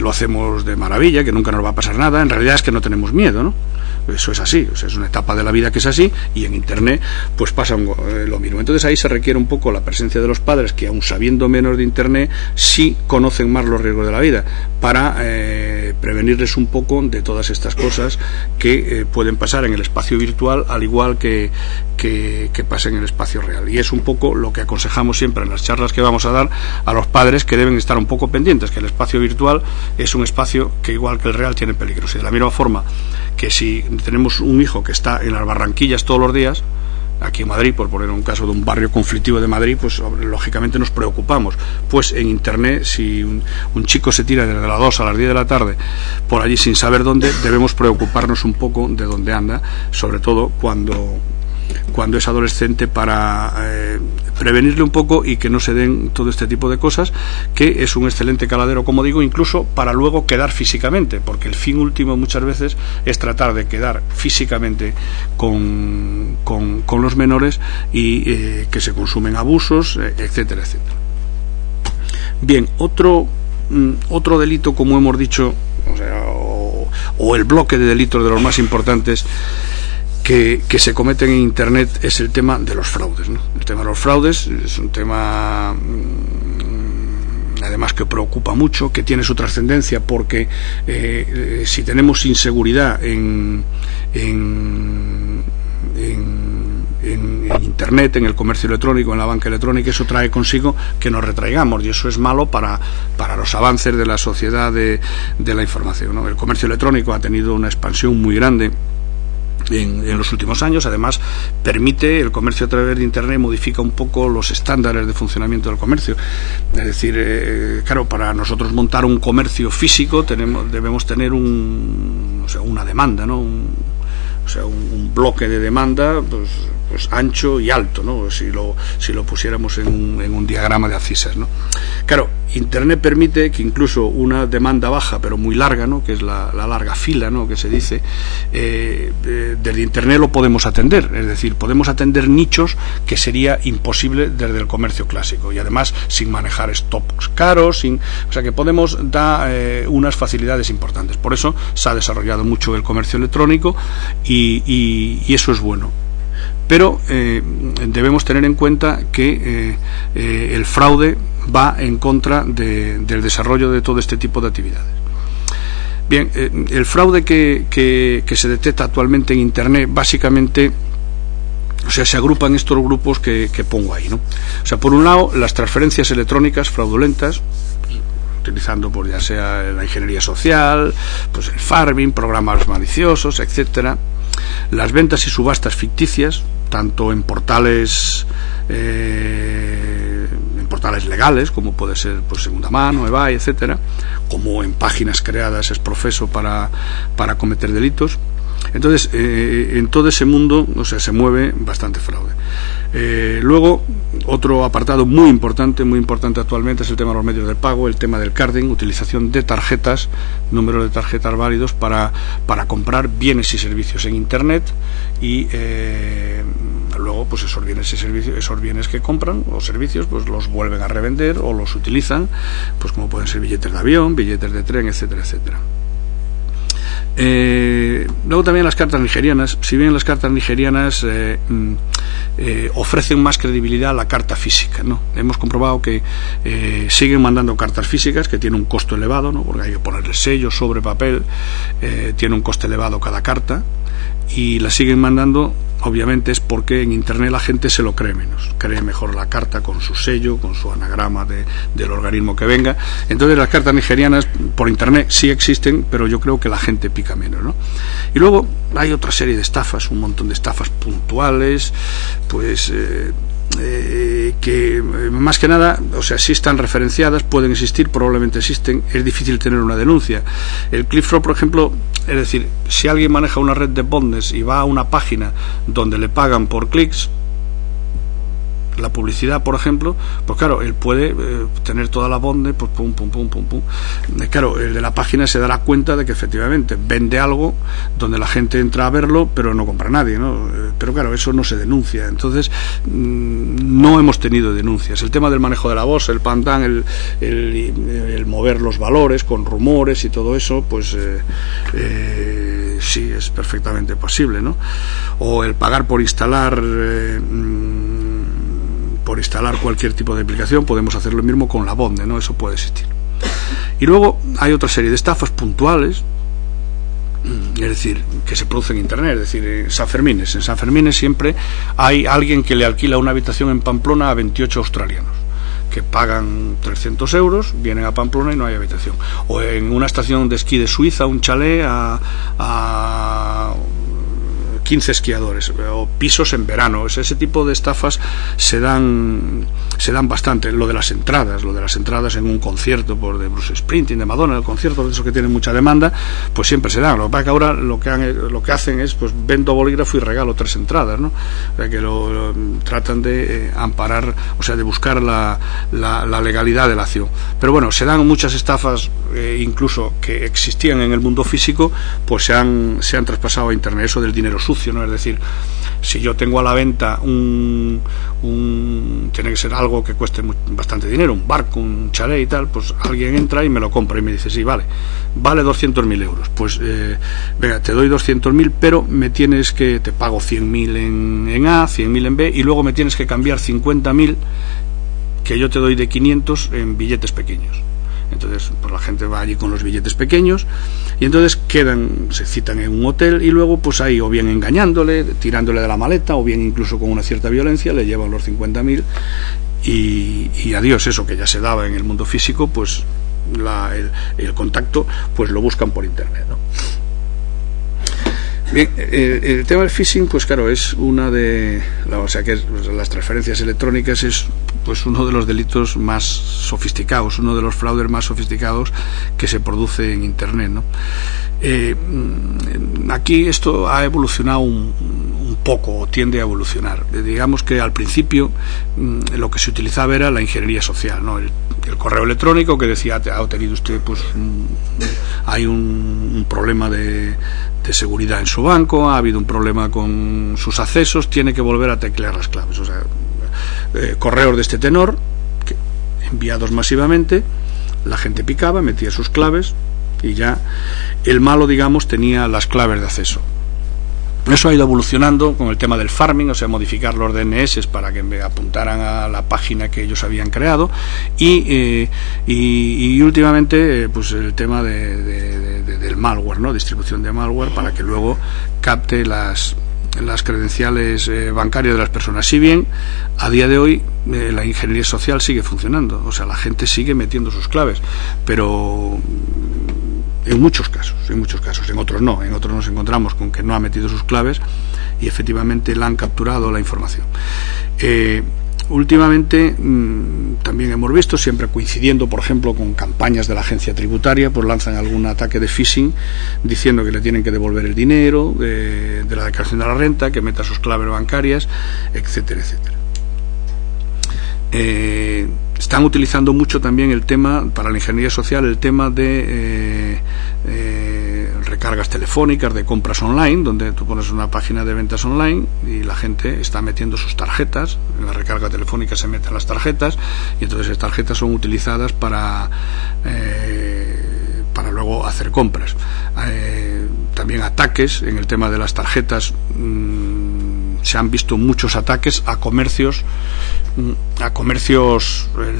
lo hacemos de maravilla, que nunca nos va a pasar nada. En realidad es que no tenemos miedo, ¿no? Eso es así, o sea, es una etapa de la vida que es así, y en Internet pues pasa lo mismo. Entonces ahí se requiere un poco la presencia de los padres, que aun sabiendo menos de Internet sí conocen más los riesgos de la vida, para prevenirles un poco de todas estas cosas que pueden pasar en el espacio virtual, al igual que pasa en el espacio real. Y es un poco lo que aconsejamos siempre en las charlas que vamos a dar a los padres, que deben estar un poco pendientes, que el espacio virtual es un espacio que, igual que el real, tiene peligros. Y de la misma forma que si tenemos un hijo que está en las Barranquillas todos los días, aquí en Madrid, por poner un caso de un barrio conflictivo de Madrid, pues lógicamente nos preocupamos. Pues en Internet, si un chico se tira desde las 2 a las 10 de la tarde por allí sin saber dónde, debemos preocuparnos un poco de dónde anda, sobre todo cuando es adolescente, para prevenirle un poco y que no se den todo este tipo de cosas, que es un excelente caladero, como digo, incluso para luego quedar físicamente, porque el fin último muchas veces es tratar de quedar físicamente con los menores, y que se consumen abusos, etcétera, etcétera. Bien, otro delito, como hemos dicho, o el bloque de delitos de los más importantes que se cometen en Internet, es el tema de los fraudes, ¿no? El tema de los fraudes es un tema además que preocupa mucho, que tiene su trascendencia, porque si tenemos inseguridad en Internet, en el comercio electrónico, en la banca electrónica, eso trae consigo que nos retraigamos, y eso es malo para los avances de la sociedad de la información, ¿no? El comercio electrónico ha tenido una expansión muy grande en los últimos años. Además, permite, el comercio a través de Internet modifica un poco los estándares de funcionamiento del comercio. Es decir, claro, para nosotros montar un comercio físico debemos tener una demanda, ¿no? Un bloque de demanda pues ancho y alto, ¿no? Si lo pusiéramos en un diagrama de abscisas, ¿no? Claro, Internet permite que incluso una demanda baja pero muy larga, ¿no? Que es la larga fila, ¿no? Que se dice, desde Internet lo podemos atender. Es decir, podemos atender nichos que sería imposible desde el comercio clásico, y además sin manejar stocks caros, o sea que podemos dar unas facilidades importantes. Por eso se ha desarrollado mucho el comercio electrónico, y eso es bueno. pero debemos tener en cuenta que el fraude va en contra del desarrollo de todo este tipo de actividades. Bien, el fraude que se detecta actualmente en Internet, básicamente, o sea, se agrupan estos grupos que pongo ahí, ¿no? O sea, por un lado, las transferencias electrónicas fraudulentas, utilizando pues ya sea la ingeniería social, pues el farming, programas maliciosos, etcétera. Las ventas y subastas ficticias, tanto en portales legales, como puede ser pues segunda mano, eBay, etcétera, como en páginas creadas ex profeso para cometer delitos. Entonces, en todo ese mundo, o sea, se mueve bastante fraude. Luego, otro apartado muy importante actualmente es el tema de los medios de pago, el tema del carding, utilización de tarjetas, número de tarjetas válidos para comprar bienes y servicios en Internet, y luego pues esos bienes y servicios, esos bienes que compran o servicios, pues los vuelven a revender o los utilizan, pues como pueden ser billetes de avión, billetes de tren, etcétera, etcétera. Luego también las cartas nigerianas. Si bien las cartas nigerianas ofrecen más credibilidad a la carta física, ¿no? Hemos comprobado que siguen mandando cartas físicas que tienen un costo elevado, ¿no? Porque hay que ponerle sello sobre papel, tiene un coste elevado cada carta, y la siguen mandando. Obviamente es porque en Internet la gente se lo cree menos, cree mejor la carta con su sello, con su anagrama del organismo que venga. Entonces las cartas nigerianas por Internet sí existen, pero yo creo que la gente pica menos, ¿no? Y luego hay otra serie de estafas, un montón de estafas puntuales, pues que más que nada, o sea, sí están referenciadas, pueden existir, probablemente existen, es difícil tener una denuncia. El click fraud, por ejemplo, es decir, si alguien maneja una red de botnets y va a una página donde le pagan por clics, la publicidad, por ejemplo, pues claro, él puede tener toda la botnet, pues pum, pum, pum, pum, pum. Claro, el de la página se dará cuenta de que efectivamente vende algo donde la gente entra a verlo, pero no compra nadie, ¿no? Pero claro, eso no se denuncia. Entonces, no hemos tenido denuncias. El tema del manejo de la voz, el pandan, el mover los valores con rumores y todo eso, pues sí, es perfectamente posible, ¿no? O el pagar por instalar cualquier tipo de aplicación, podemos hacer lo mismo con la botnet, ¿no? Eso puede existir. Y luego hay otra serie de estafas puntuales, es decir, que se producen en Internet, es decir, en San Fermines siempre hay alguien que le alquila una habitación en Pamplona a 28 australianos que pagan 300 euros, vienen a Pamplona y no hay habitación. O en una estación de esquí de Suiza, un chalet a 15 esquiadores, o pisos en verano. Ese tipo de estafas se dan bastante. Lo de las entradas en un concierto por de Bruce Springsteen, de Madonna, el concierto de esos que tienen mucha demanda, pues siempre se dan. Lo que pasa es que ahora lo que hacen es, pues vendo bolígrafo y regalo 3 entradas, ¿no? O sea, que lo tratan de amparar, o sea, de buscar la legalidad de la acción. Pero bueno, se dan muchas estafas, incluso que existían en el mundo físico, pues se han traspasado a Internet. Eso del dinero sucio, ¿no? Es decir, si yo tengo a la venta tiene que ser algo que cueste bastante dinero, un barco, un chalet y tal, pues alguien entra y me lo compra y me dice, sí, vale 200.000 euros, pues venga, te doy 200.000, pero te pago 100.000 en A, 100.000 en B, y luego me tienes que cambiar 50.000 que yo te doy de 500 en billetes pequeños. Entonces, pues la gente va allí con los billetes pequeños y entonces se citan en un hotel, y luego pues ahí, o bien engañándole, tirándole de la maleta, o bien incluso con una cierta violencia, le llevan los 50.000 y adiós. Eso que ya se daba en el mundo físico, pues el contacto pues lo buscan por Internet, ¿no? Bien, el tema del phishing, pues claro, es las transferencias electrónicas es pues uno de los delitos más sofisticados, uno de los fraudes más sofisticados que se produce en Internet, ¿no? Aquí esto ha evolucionado un poco, o tiende a evolucionar. Digamos que al principio lo que se utilizaba era la ingeniería social, ¿no? El correo electrónico que decía, ha tenido usted, pues hay un problema de seguridad en su banco, ha habido un problema con sus accesos, tiene que volver a teclear las claves. O sea, correos de este tenor, enviados masivamente, la gente picaba, metía sus claves y ya el malo, digamos, tenía las claves de acceso. Eso ha ido evolucionando con el tema del farming, o sea, modificar los DNS para que me apuntaran a la página que ellos habían creado, y últimamente pues el tema del malware, ¿no? Distribución de malware para que luego capte las credenciales bancarias de las personas. Si bien a día de hoy la ingeniería social sigue funcionando, o sea, la gente sigue metiendo sus claves, pero en muchos casos, en otros no, en otros nos encontramos con que no ha metido sus claves y efectivamente le han capturado la información. Últimamente también hemos visto, siempre coincidiendo por ejemplo con campañas de la agencia tributaria, pues lanzan algún ataque de phishing diciendo que le tienen que devolver el dinero de la declaración de la renta, que meta sus claves bancarias, etcétera, etcétera. Están utilizando mucho también el tema, para la ingeniería social, el tema de recargas telefónicas, de compras online, donde tú pones una página de ventas online y la gente está metiendo sus tarjetas. En la recarga telefónica se meten las tarjetas y entonces esas tarjetas son utilizadas para luego hacer compras. También ataques en el tema de las tarjetas. Se han visto muchos ataques a comercios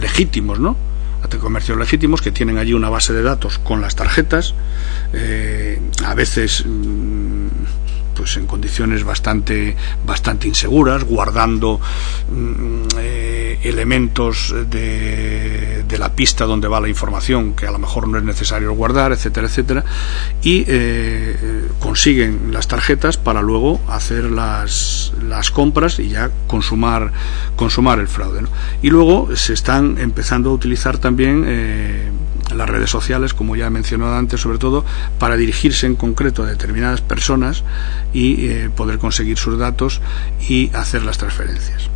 legítimos, ¿no? A comercios legítimos que tienen allí una base de datos con las tarjetas, a veces pues en condiciones bastante inseguras, guardando elementos de la pista donde va la información que a lo mejor no es necesario guardar, etcétera, etcétera, y consiguen las tarjetas para luego hacer las compras y ya consumar el fraude, ¿no? Y luego se están empezando a utilizar también las redes sociales, como ya he mencionado antes, sobre todo para dirigirse en concreto a determinadas personas y poder conseguir sus datos y hacer las transferencias.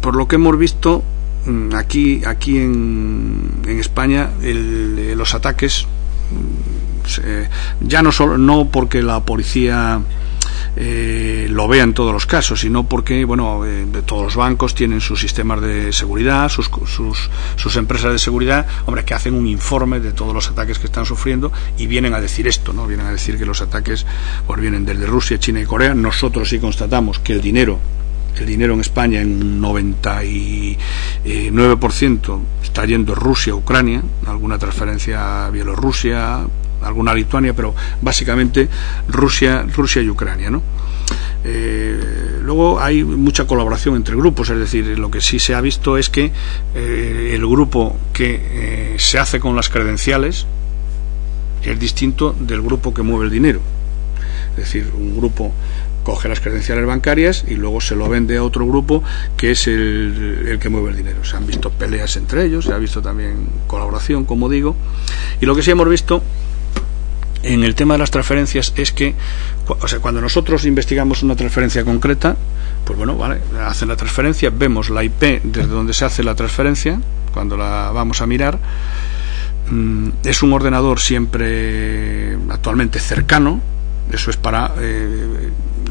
Por lo que hemos visto aquí en España, los ataques ya no porque la policía lo vea en todos los casos, sino porque todos los bancos tienen sus sistemas de seguridad, sus empresas de seguridad, que hacen un informe de todos los ataques que están sufriendo y vienen a decir esto, ¿no? Vienen a decir que los ataques pues vienen desde Rusia, China y Corea. Nosotros sí constatamos que el dinero en España en un 99% está yendo a Rusia, Ucrania, alguna transferencia a Bielorrusia, alguna a Lituania, pero básicamente Rusia y Ucrania, ¿no? Luego hay mucha colaboración entre grupos, es decir, lo que sí se ha visto es que el grupo que se hace con las credenciales es distinto del grupo que mueve el dinero. Es decir, un grupo coge las credenciales bancarias y luego se lo vende a otro grupo que es el que mueve el dinero. Se han visto peleas entre ellos, se ha visto también colaboración, como digo, y lo que sí hemos visto en el tema de las transferencias es que, cuando nosotros investigamos una transferencia concreta, pues hacen la transferencia, vemos la IP desde donde se hace la transferencia, cuando la vamos a mirar, es un ordenador siempre actualmente cercano. Eso es para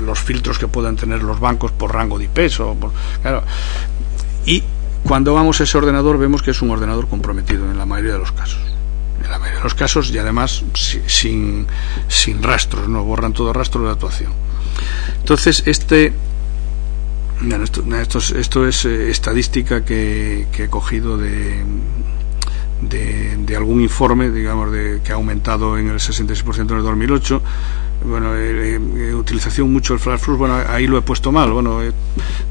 los filtros que puedan tener los bancos por rango de IPs, claro. Y cuando vamos a ese ordenador vemos que es un ordenador comprometido en la mayoría de los casos. En la mayoría de los casos, y además sin rastros, no borran todo rastro de actuación. Entonces esto es estadística que he cogido de algún informe, digamos, que ha aumentado en el 66% en el 2008. Utilización mucho el flash flood, ahí lo he puesto mal.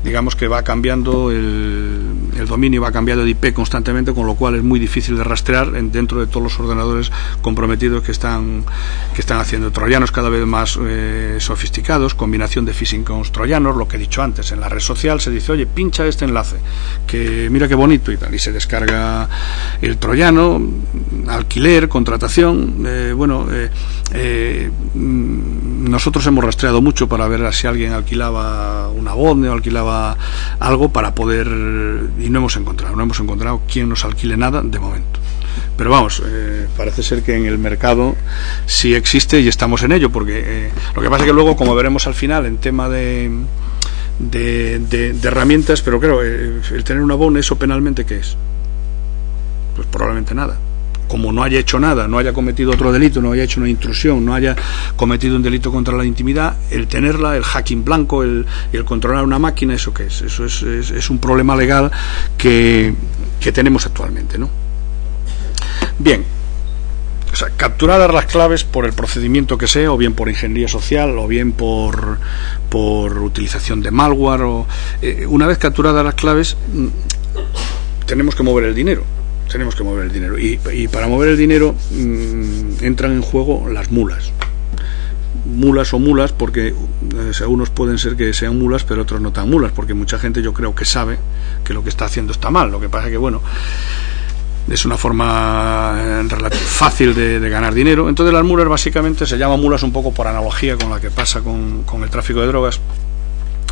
Digamos que va cambiando el dominio, va cambiando de IP constantemente, con lo cual es muy difícil de rastrear dentro de todos los ordenadores comprometidos que están haciendo troyanos cada vez más sofisticados, combinación de phishing con troyanos, lo que he dicho antes. En la red social se dice, oye, pincha este enlace, que mira qué bonito y tal, y se descarga el troyano, alquiler, contratación. Nosotros hemos rastreado mucho para ver si alguien alquilaba una bonde o alquilaba algo para poder, y no hemos encontrado quien nos alquile nada de momento. Pero vamos, parece ser que en el mercado sí existe y estamos en ello, porque lo que pasa es que luego, como veremos al final en tema de herramientas, pero claro, el tener una bonde, ¿eso penalmente qué es? Pues probablemente nada. como no haya hecho nada, no haya cometido otro delito, no haya hecho una intrusión, no haya cometido un delito contra la intimidad, el tenerla, el hacking blanco, el controlar una máquina, ¿eso qué es? Eso es un problema legal que tenemos actualmente, ¿no? Bien, o sea, capturadas las claves por el procedimiento que sea, o bien por ingeniería social, o bien por utilización de malware, una vez capturadas las claves, tenemos que mover el dinero. Y para mover el dinero entran en juego las mulas porque unos pueden ser que sean mulas, pero otros no tan mulas, porque mucha gente yo creo que sabe que lo que está haciendo está mal. Lo que pasa es que, bueno, es una forma fácil de ganar dinero. Entonces las mulas básicamente se llaman mulas un poco por analogía con la que pasa con el tráfico de drogas.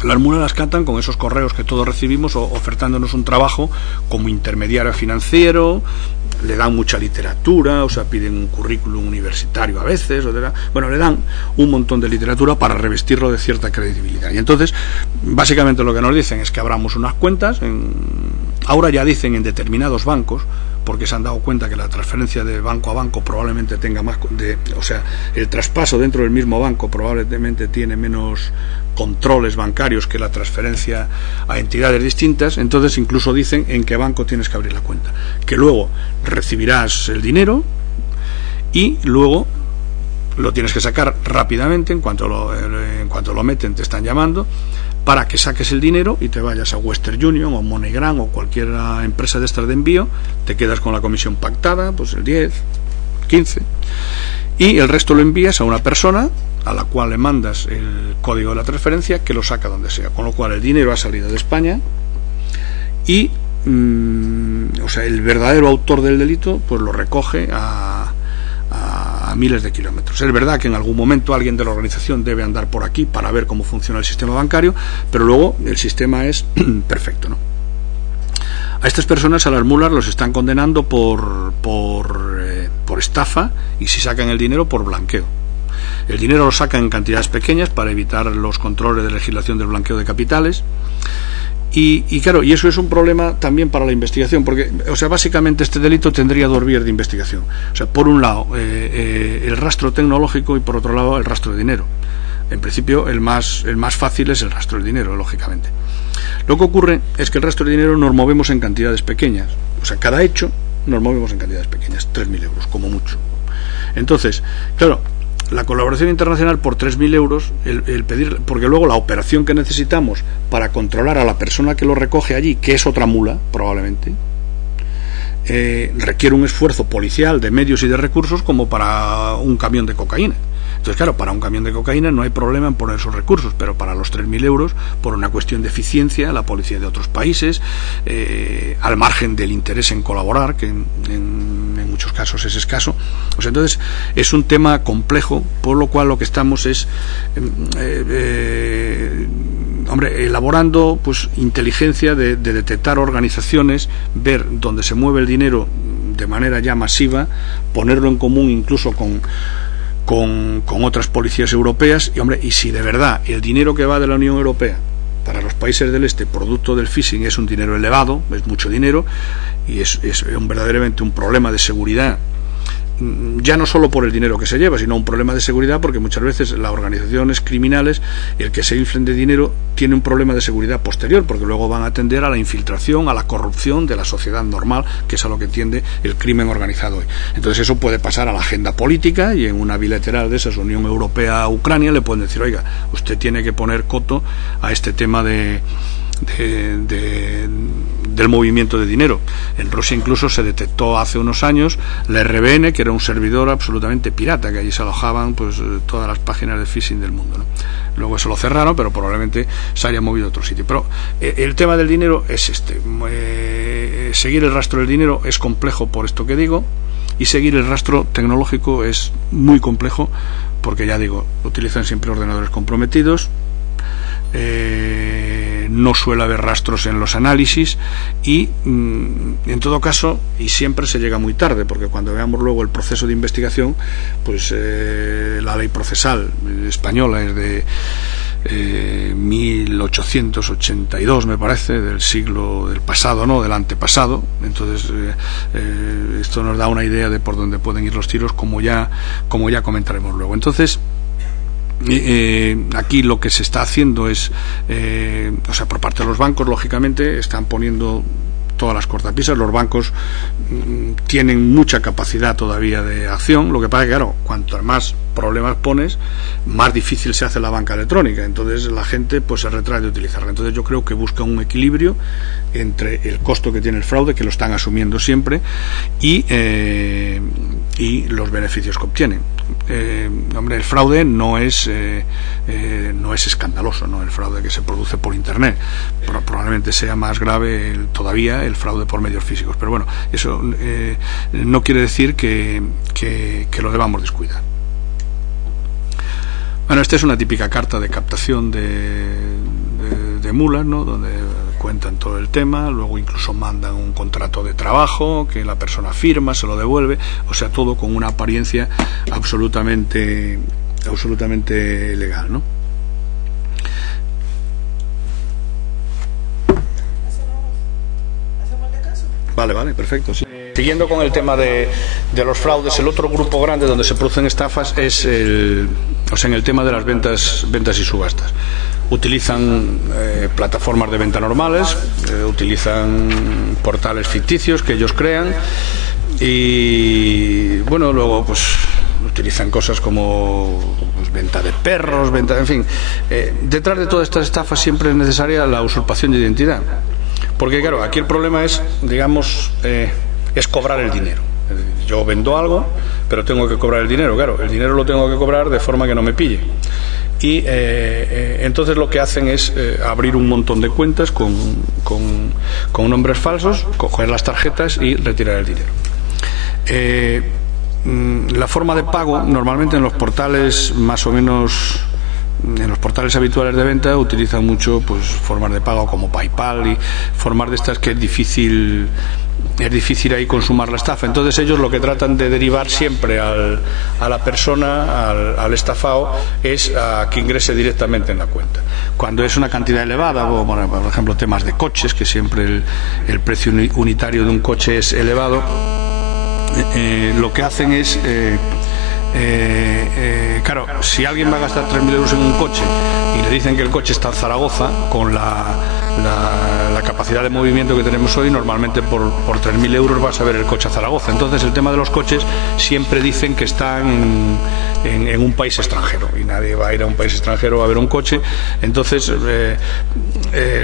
Las mulas las captan con esos correos que todos recibimos ofertándonos un trabajo como intermediario financiero, le dan mucha literatura, o sea, piden un currículum universitario a veces, bueno, le dan un montón de literatura para revestirlo de cierta credibilidad. Y entonces, básicamente lo que nos dicen es que abramos unas cuentas, ahora ya dicen en determinados bancos, porque se han dado cuenta que la transferencia de banco a banco probablemente tenga más, o sea, el traspaso dentro del mismo banco probablemente tiene menos controles bancarios que la transferencia a entidades distintas. Entonces incluso dicen en qué banco tienes que abrir la cuenta, que luego recibirás el dinero y luego lo tienes que sacar rápidamente. En cuanto lo meten te están llamando para que saques el dinero y te vayas a Western Union o MoneyGram o cualquier empresa de estas de envío, te quedas con la comisión pactada, pues el 10, 15, y el resto lo envías a una persona a la cual le mandas el código de la transferencia, que lo saca donde sea, con lo cual el dinero ha salido de España y o sea, el verdadero autor del delito pues lo recoge a miles de kilómetros. Es verdad que en algún momento alguien de la organización debe andar por aquí para ver cómo funciona el sistema bancario, pero luego el sistema es perfecto, ¿no? A estas personas, a las mulas, los están condenando por estafa, y si sacan el dinero, por blanqueo. El dinero lo sacan en cantidades pequeñas para evitar los controles de legislación del blanqueo de capitales. Y claro, y eso es un problema también para la investigación, porque, o sea, básicamente este delito tendría dos vías de investigación. O sea, por un lado el rastro tecnológico y por otro lado el rastro de dinero. En principio el más fácil es el rastro del dinero, lógicamente. Lo que ocurre es que el rastro de dinero nos movemos en cantidades pequeñas. O sea, cada hecho nos movemos en cantidades pequeñas, 3.000 euros como mucho. Entonces, claro, la colaboración internacional por 3.000 euros, el pedir, porque luego la operación que necesitamos para controlar a la persona que lo recoge allí, que es otra mula probablemente, requiere un esfuerzo policial de medios y de recursos como para un camión de cocaína. Entonces, claro, para un camión de cocaína no hay problema en poner esos recursos, pero para los 3.000 euros, por una cuestión de eficiencia, la policía de otros países, al margen del interés en colaborar, que en muchos casos es escaso, pues entonces es un tema complejo, por lo cual lo que estamos es elaborando pues inteligencia de detectar organizaciones, ver dónde se mueve el dinero de manera ya masiva, ponerlo en común incluso con otras policías europeas, y si de verdad el dinero que va de la Unión Europea para los países del este, producto del phishing, es un dinero elevado, es mucho dinero, y es verdaderamente un problema de seguridad, ya no solo por el dinero que se lleva, sino un problema de seguridad, porque muchas veces las organizaciones criminales, el que se inflen de dinero, tiene un problema de seguridad posterior, porque luego van a tender a la infiltración, a la corrupción de la sociedad normal, que es a lo que tiende el crimen organizado hoy. Entonces eso puede pasar a la agenda política, y en una bilateral de esas, Unión Europea-Ucrania, le pueden decir, oiga, usted tiene que poner coto a este tema del movimiento de dinero. En Rusia incluso se detectó hace unos años la RBN, que era un servidor absolutamente pirata, que allí se alojaban pues todas las páginas de phishing del mundo, ¿no? Luego eso lo cerraron, pero probablemente se haya movido a otro sitio. Pero el tema del dinero es este. Seguir el rastro del dinero es complejo por esto que digo, y seguir el rastro tecnológico es muy complejo, porque ya digo, utilizan siempre ordenadores comprometidos, no suele haber rastros en los análisis, y en todo caso, y siempre se llega muy tarde, porque cuando veamos luego el proceso de investigación, pues la ley procesal española es 1882, me parece, del siglo del pasado, ¿no?, del antepasado. Entonces esto nos da una idea de por dónde pueden ir los tiros, como ya comentaremos luego. Entonces aquí lo que se está haciendo es, o sea, por parte de los bancos, lógicamente, están poniendo todas las cortapisas. Los bancos tienen mucha capacidad todavía de acción. Lo que pasa es que, claro, cuanto más problemas pones, más difícil se hace la banca electrónica. Entonces la gente pues se retrae de utilizarla. Entonces yo creo que busca un equilibrio entre el costo que tiene el fraude, que lo están asumiendo siempre, y los beneficios que obtienen. Hombre, el fraude no es escandaloso, ¿no? El fraude que se produce por internet probablemente sea más grave todavía el fraude por medios físicos, pero bueno, eso no quiere decir que lo debamos descuidar. Bueno, esta es una típica carta de captación de mulas, ¿no?, donde cuentan todo el tema. Luego incluso mandan un contrato de trabajo que la persona firma, se lo devuelve, o sea, todo con una apariencia absolutamente legal, ¿no? Vale, perfecto, sí. Siguiendo con el tema de los fraudes, el otro grupo grande donde se producen estafas es en el tema de las ventas y subastas. Utilizan plataformas de venta normales, utilizan portales ficticios que ellos crean y, bueno, luego pues utilizan cosas como pues, venta de perros, en fin. Detrás de todas estas estafas siempre es necesaria la usurpación de identidad. Porque, claro, aquí el problema es, digamos, es cobrar el dinero. Yo vendo algo, pero tengo que cobrar el dinero. Claro, el dinero lo tengo que cobrar de forma que no me pille. Y entonces lo que hacen es abrir un montón de cuentas con nombres falsos, coger las tarjetas y retirar el dinero. La forma de pago, normalmente en los portales más o menos... En los portales habituales de venta utilizan mucho pues formas de pago como PayPal y formas de estas que es difícil ahí consumar la estafa. Entonces ellos lo que tratan de derivar siempre a la persona, al estafado, es a que ingrese directamente en la cuenta. Cuando es una cantidad elevada, o, bueno, por ejemplo temas de coches, que siempre el precio unitario de un coche es elevado, lo que hacen es... claro, si alguien va a gastar 3.000 euros en un coche y le dicen que el coche está en Zaragoza, con la capacidad de movimiento que tenemos hoy, normalmente por 3.000 euros vas a ver el coche a Zaragoza. Entonces el tema de los coches siempre dicen que están en un país extranjero y nadie va a ir a un país extranjero a ver un coche. Entonces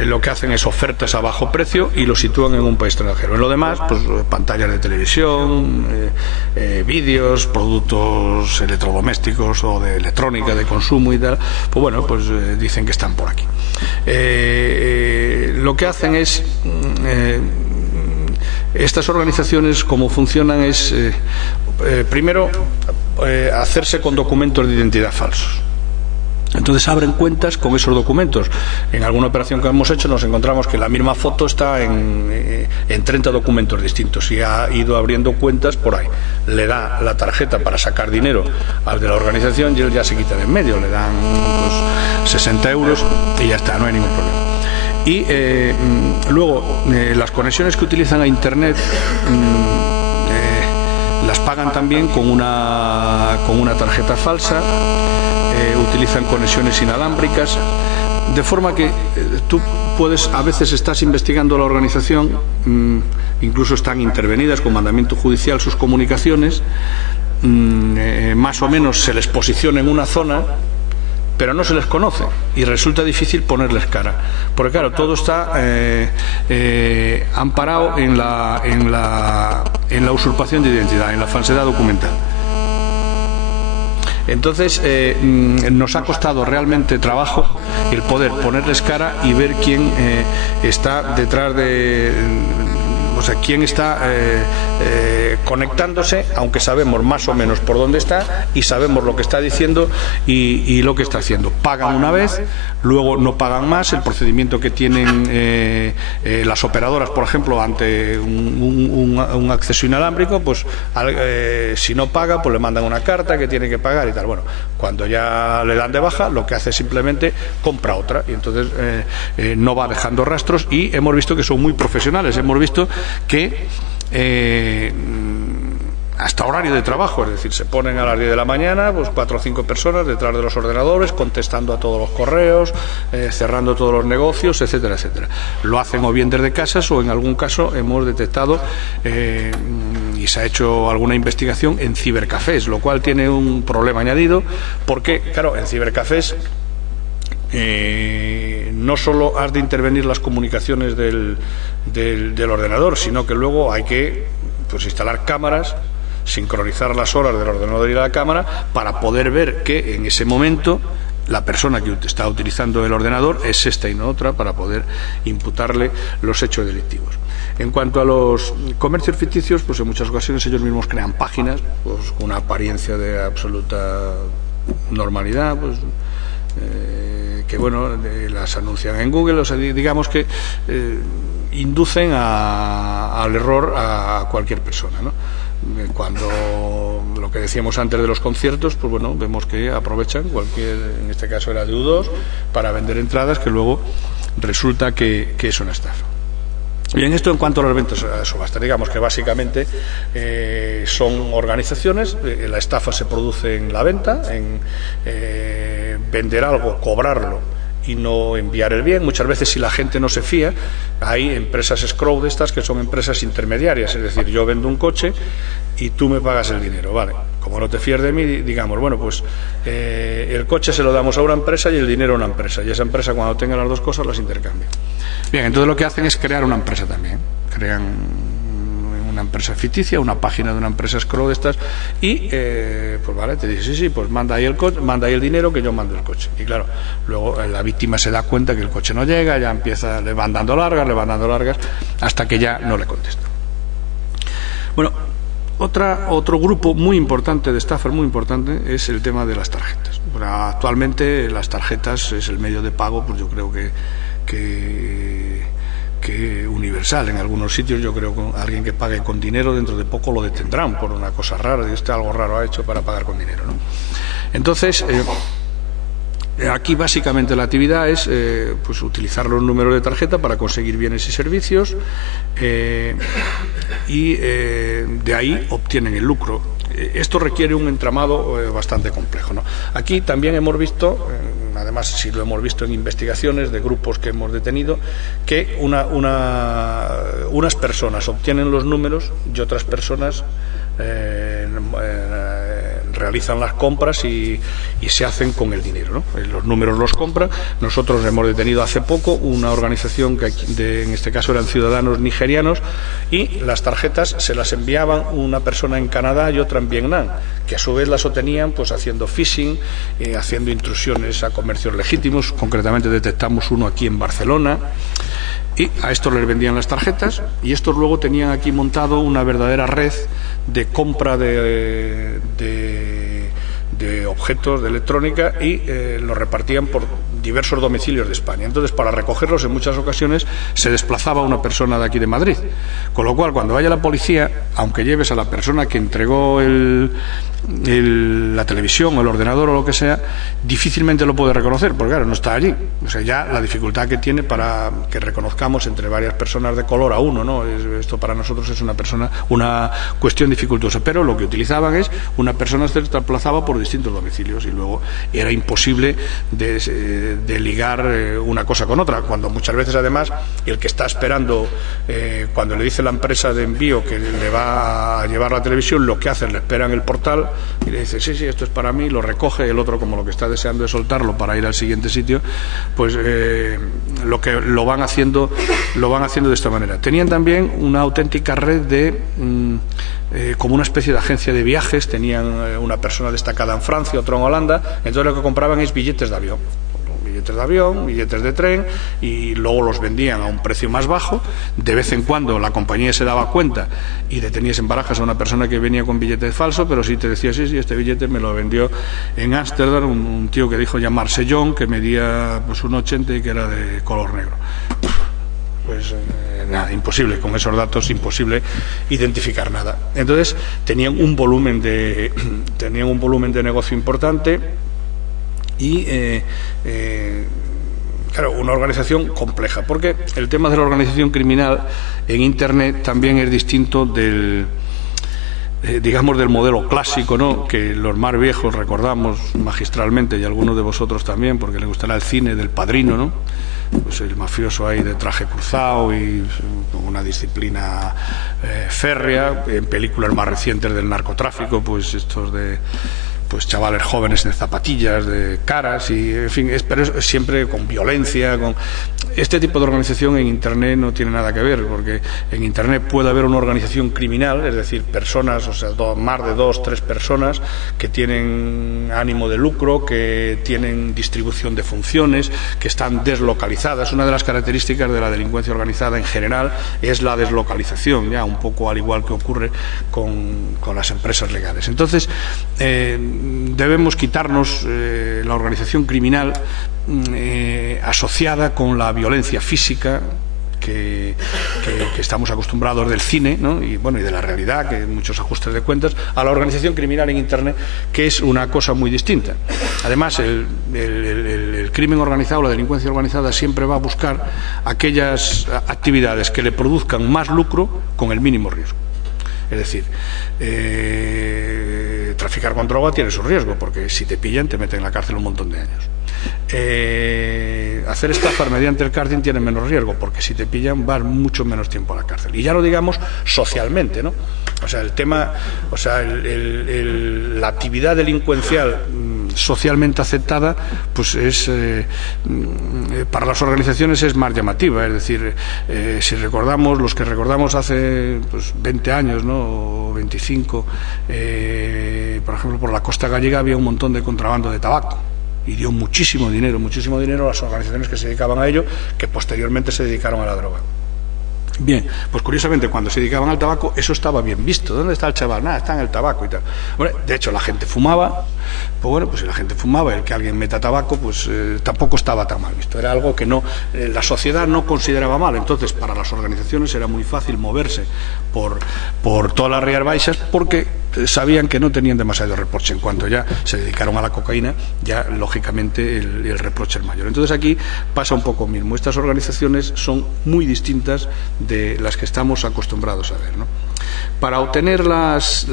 lo que hacen es ofertas a bajo precio y lo sitúan en un país extranjero. En lo demás, pues pantallas de televisión, vídeos, productos electrodomésticos o de electrónica de consumo y tal, pues bueno, pues dicen que están por aquí. Lo que hacen es estas organizaciones, como funcionan es primero hacerse con documentos de identidad falsos. Entonces abren cuentas con esos documentos. En alguna operación que hemos hecho nos encontramos que la misma foto está en 30 documentos distintos y ha ido abriendo cuentas por ahí. Le da la tarjeta para sacar dinero al de la organización y él ya se quita de en medio. Le dan pues, 60 euros y ya está, no hay ningún problema. Y luego las conexiones que utilizan a internet las pagan también con una tarjeta falsa. Utilizan conexiones inalámbricas, de forma que tú puedes, a veces estás investigando la organización, incluso están intervenidas con mandamiento judicial sus comunicaciones, más o menos se les posiciona en una zona, pero no se les conoce y resulta difícil ponerles cara, porque claro, todo está amparado en la usurpación de identidad, en la falsedad documental. Entonces nos ha costado realmente trabajo el poder ponerles cara y ver quién está detrás de, o o sea, quién está conectándose, aunque sabemos más o menos por dónde está y sabemos lo que está diciendo y lo que está haciendo. Pagan una vez, luego no pagan más. El procedimiento que tienen las operadoras, por ejemplo, ante un acceso inalámbrico, pues si no paga, pues le mandan una carta que tiene que pagar y tal. Bueno, cuando ya le dan de baja, lo que hace simplemente compra otra y entonces no va dejando rastros, y hemos visto que son muy profesionales. Hemos visto que hasta horario de trabajo, es decir, se ponen a las 10 de la mañana, pues 4 o 5 personas detrás de los ordenadores, contestando a todos los correos, cerrando todos los negocios, etcétera, etcétera. Lo hacen o bien desde casas, o en algún caso hemos detectado y se ha hecho alguna investigación en cibercafés, lo cual tiene un problema añadido, porque, claro, en cibercafés no solo has de intervenir las comunicaciones del ordenador, sino que luego hay que, pues, instalar cámaras, sincronizar las horas del ordenador y la cámara para poder ver que en ese momento la persona que está utilizando el ordenador es esta y no otra, para poder imputarle los hechos delictivos. En cuanto a los comercios ficticios, pues en muchas ocasiones ellos mismos crean páginas, pues, con una apariencia de absoluta normalidad, pues que bueno, las anuncian en Google, o sea, digamos que inducen al error a cualquier persona, ¿no? Cuando lo que decíamos antes de los conciertos, pues bueno, vemos que aprovechan en este caso era de U2, para vender entradas que luego resulta que es una estafa. Bien, esto en cuanto a las ventas a subasta, digamos que básicamente son organizaciones. La estafa se produce en la venta, en vender algo, cobrarlo y no enviar el bien. Muchas veces, si la gente no se fía, hay empresas escrow de estas que son empresas intermediarias, es decir, yo vendo un coche y tú me pagas el dinero, vale. Como no te fías de mí, digamos, bueno, pues el coche se lo damos a una empresa y el dinero a una empresa, y esa empresa, cuando tenga las dos cosas, las intercambia. Bien, entonces lo que hacen es crear una empresa también. Crean una empresa ficticia, una página de una empresa escrow de estas, y pues vale, te dice, sí, pues manda ahí el dinero, que yo mando el coche. Y claro, luego la víctima se da cuenta que el coche no llega, ya empieza, le van dando largas, hasta que ya no le contesta. Bueno, otro grupo muy importante de estafas, muy importante, es el tema de las tarjetas. Bueno, actualmente las tarjetas es el medio de pago, pues yo creo que universal. En algunos sitios yo creo que alguien que pague con dinero dentro de poco lo detendrán por una cosa rara, de algo raro ha hecho para pagar con dinero, ¿no? Entonces aquí básicamente la actividad es pues utilizar los números de tarjeta para conseguir bienes y servicios, y de ahí obtienen el lucro. Esto requiere un entramado bastante complejo, ¿no? Aquí también hemos visto, además sí lo hemos visto en investigaciones de grupos que hemos detenido, que unas personas obtienen los números y otras personas realizan las compras y se hacen con el dinero, ¿no? Los números los compran. Nosotros hemos detenido hace poco una organización que en este caso eran ciudadanos nigerianos, y las tarjetas se las enviaban una persona en Canadá y otra en Vietnam, que a su vez las obtenían pues haciendo phishing, haciendo intrusiones a comercios legítimos. Concretamente detectamos uno aquí en Barcelona, y a estos les vendían las tarjetas, y estos luego tenían aquí montado una verdadera red de compra de objetos de electrónica, y los repartían por diversos domicilios de España. Entonces, para recogerlos, en muchas ocasiones se desplazaba una persona de aquí de Madrid, con lo cual cuando vaya la policía, aunque lleves a la persona que entregó la televisión o el ordenador o lo que sea, difícilmente lo puede reconocer, porque claro, no está allí. O sea, ya la dificultad que tiene para que reconozcamos entre varias personas de color a uno, ¿no? Esto para nosotros es una cuestión dificultosa, pero lo que utilizaban es una persona se desplazaba por distintos domicilios, y luego era imposible de ligar una cosa con otra, cuando muchas veces además el que está esperando, cuando le dice la empresa de envío que le va a llevar la televisión, lo que hace es le espera en el portal y le dice, sí, esto es para mí, lo recoge, el otro, como lo que está deseando es soltarlo para ir al siguiente sitio, pues lo van haciendo de esta manera. Tenían también una auténtica red de como una especie de agencia de viajes. Tenían una persona destacada en Francia, otra en Holanda. Entonces lo que compraban es billetes de avión. billetes de avión, billetes de tren, y luego los vendían a un precio más bajo. De vez en cuando la compañía se daba cuenta y detenías en Barajas a una persona que venía con billete falso, pero sí te decía, sí, este billete me lo vendió en Ámsterdam un tío que dijo llamarse John, que medía pues 1,80 y que era de color negro. Pues nada, imposible, con esos datos imposible identificar nada. Entonces tenían un volumen de negocio importante y claro, una organización compleja, porque el tema de la organización criminal en Internet también es distinto del digamos del modelo clásico, ¿no?, que los más viejos recordamos magistralmente, y algunos de vosotros también, porque les gustará el cine del Padrino, ¿no? Pues el mafioso ahí de traje cruzado y con una disciplina férrea. En películas más recientes del narcotráfico, pues estos de pues chavales jóvenes de zapatillas, de caras, y en fin, pero es siempre con violencia, con este tipo de organización. En Internet no tiene nada que ver, porque en Internet puede haber una organización criminal, es decir, personas, o sea, más de 2 o 3 personas que tienen ánimo de lucro, que tienen distribución de funciones, que están deslocalizadas. Una de las características de la delincuencia organizada en general es la deslocalización, ya un poco al igual que ocurre con las empresas legales. Entonces, debemos quitarnos la organización criminal asociada con la violencia física que estamos acostumbrados del cine, ¿no?, y bueno, y de la realidad, que muchos ajustes de cuentas, a la organización criminal en Internet, que es una cosa muy distinta. Además, el crimen organizado, la delincuencia organizada, siempre va a buscar aquellas actividades que le produzcan más lucro con el mínimo riesgo. Es decir, traficar con droga tiene su riesgo, porque si te pillan te meten en la cárcel un montón de años. Hacer estafas mediante el karting tiene menos riesgo, porque si te pillan vas mucho menos tiempo a la cárcel. Y ya lo digamos socialmente, ¿no? O sea, el tema, o sea, la actividad delincuencial socialmente aceptada, pues es para las organizaciones es más llamativa. Es decir, si recordamos, los que recordamos hace pues 20 años, ¿no?, o 25, por ejemplo, por la costa gallega había un montón de contrabando de tabaco, y dio muchísimo dinero a las organizaciones que se dedicaban a ello, que posteriormente se dedicaron a la droga. Bien, pues curiosamente cuando se dedicaban al tabaco eso estaba bien visto. ¿Dónde está el chaval? Nada, está en el tabaco y tal. Bueno, de hecho la gente fumaba, pues bueno, pues si la gente fumaba, el que alguien meta tabaco, pues tampoco estaba tan mal visto. Era algo que no la sociedad no consideraba mal. Entonces para las organizaciones era muy fácil moverse por todas las Rías Baixas, porque sabían que no tenían demasiado reproche. En cuanto ya se dedicaron a la cocaína, ya lógicamente el reproche es mayor. Entonces aquí pasa un poco mismo. Estas organizaciones son muy distintas de las que estamos acostumbrados a ver, ¿no? Para obtener las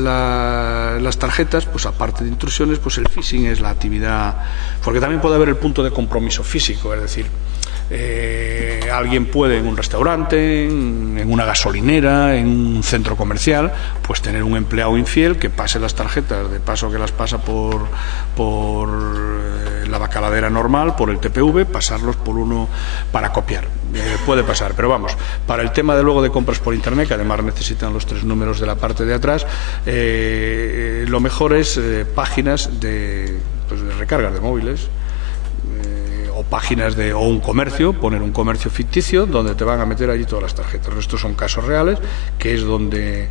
tarjetas, pues aparte de intrusiones, pues el phishing es la actividad, porque también puede haber el punto de compromiso físico, es decir, alguien puede en un restaurante, en una gasolinera, en un centro comercial, pues tener un empleado infiel que pase las tarjetas, de paso que las pasa por la bacaladera normal, por el TPV, pasarlos por uno para copiar. Puede pasar, pero vamos, para el tema de luego de compras por Internet, que además necesitan los 3 números de la parte de atrás, lo mejor es páginas de recargas de móviles, o páginas o un comercio, poner un comercio ficticio donde te van a meter allí todas las tarjetas. Estos son casos reales, que es donde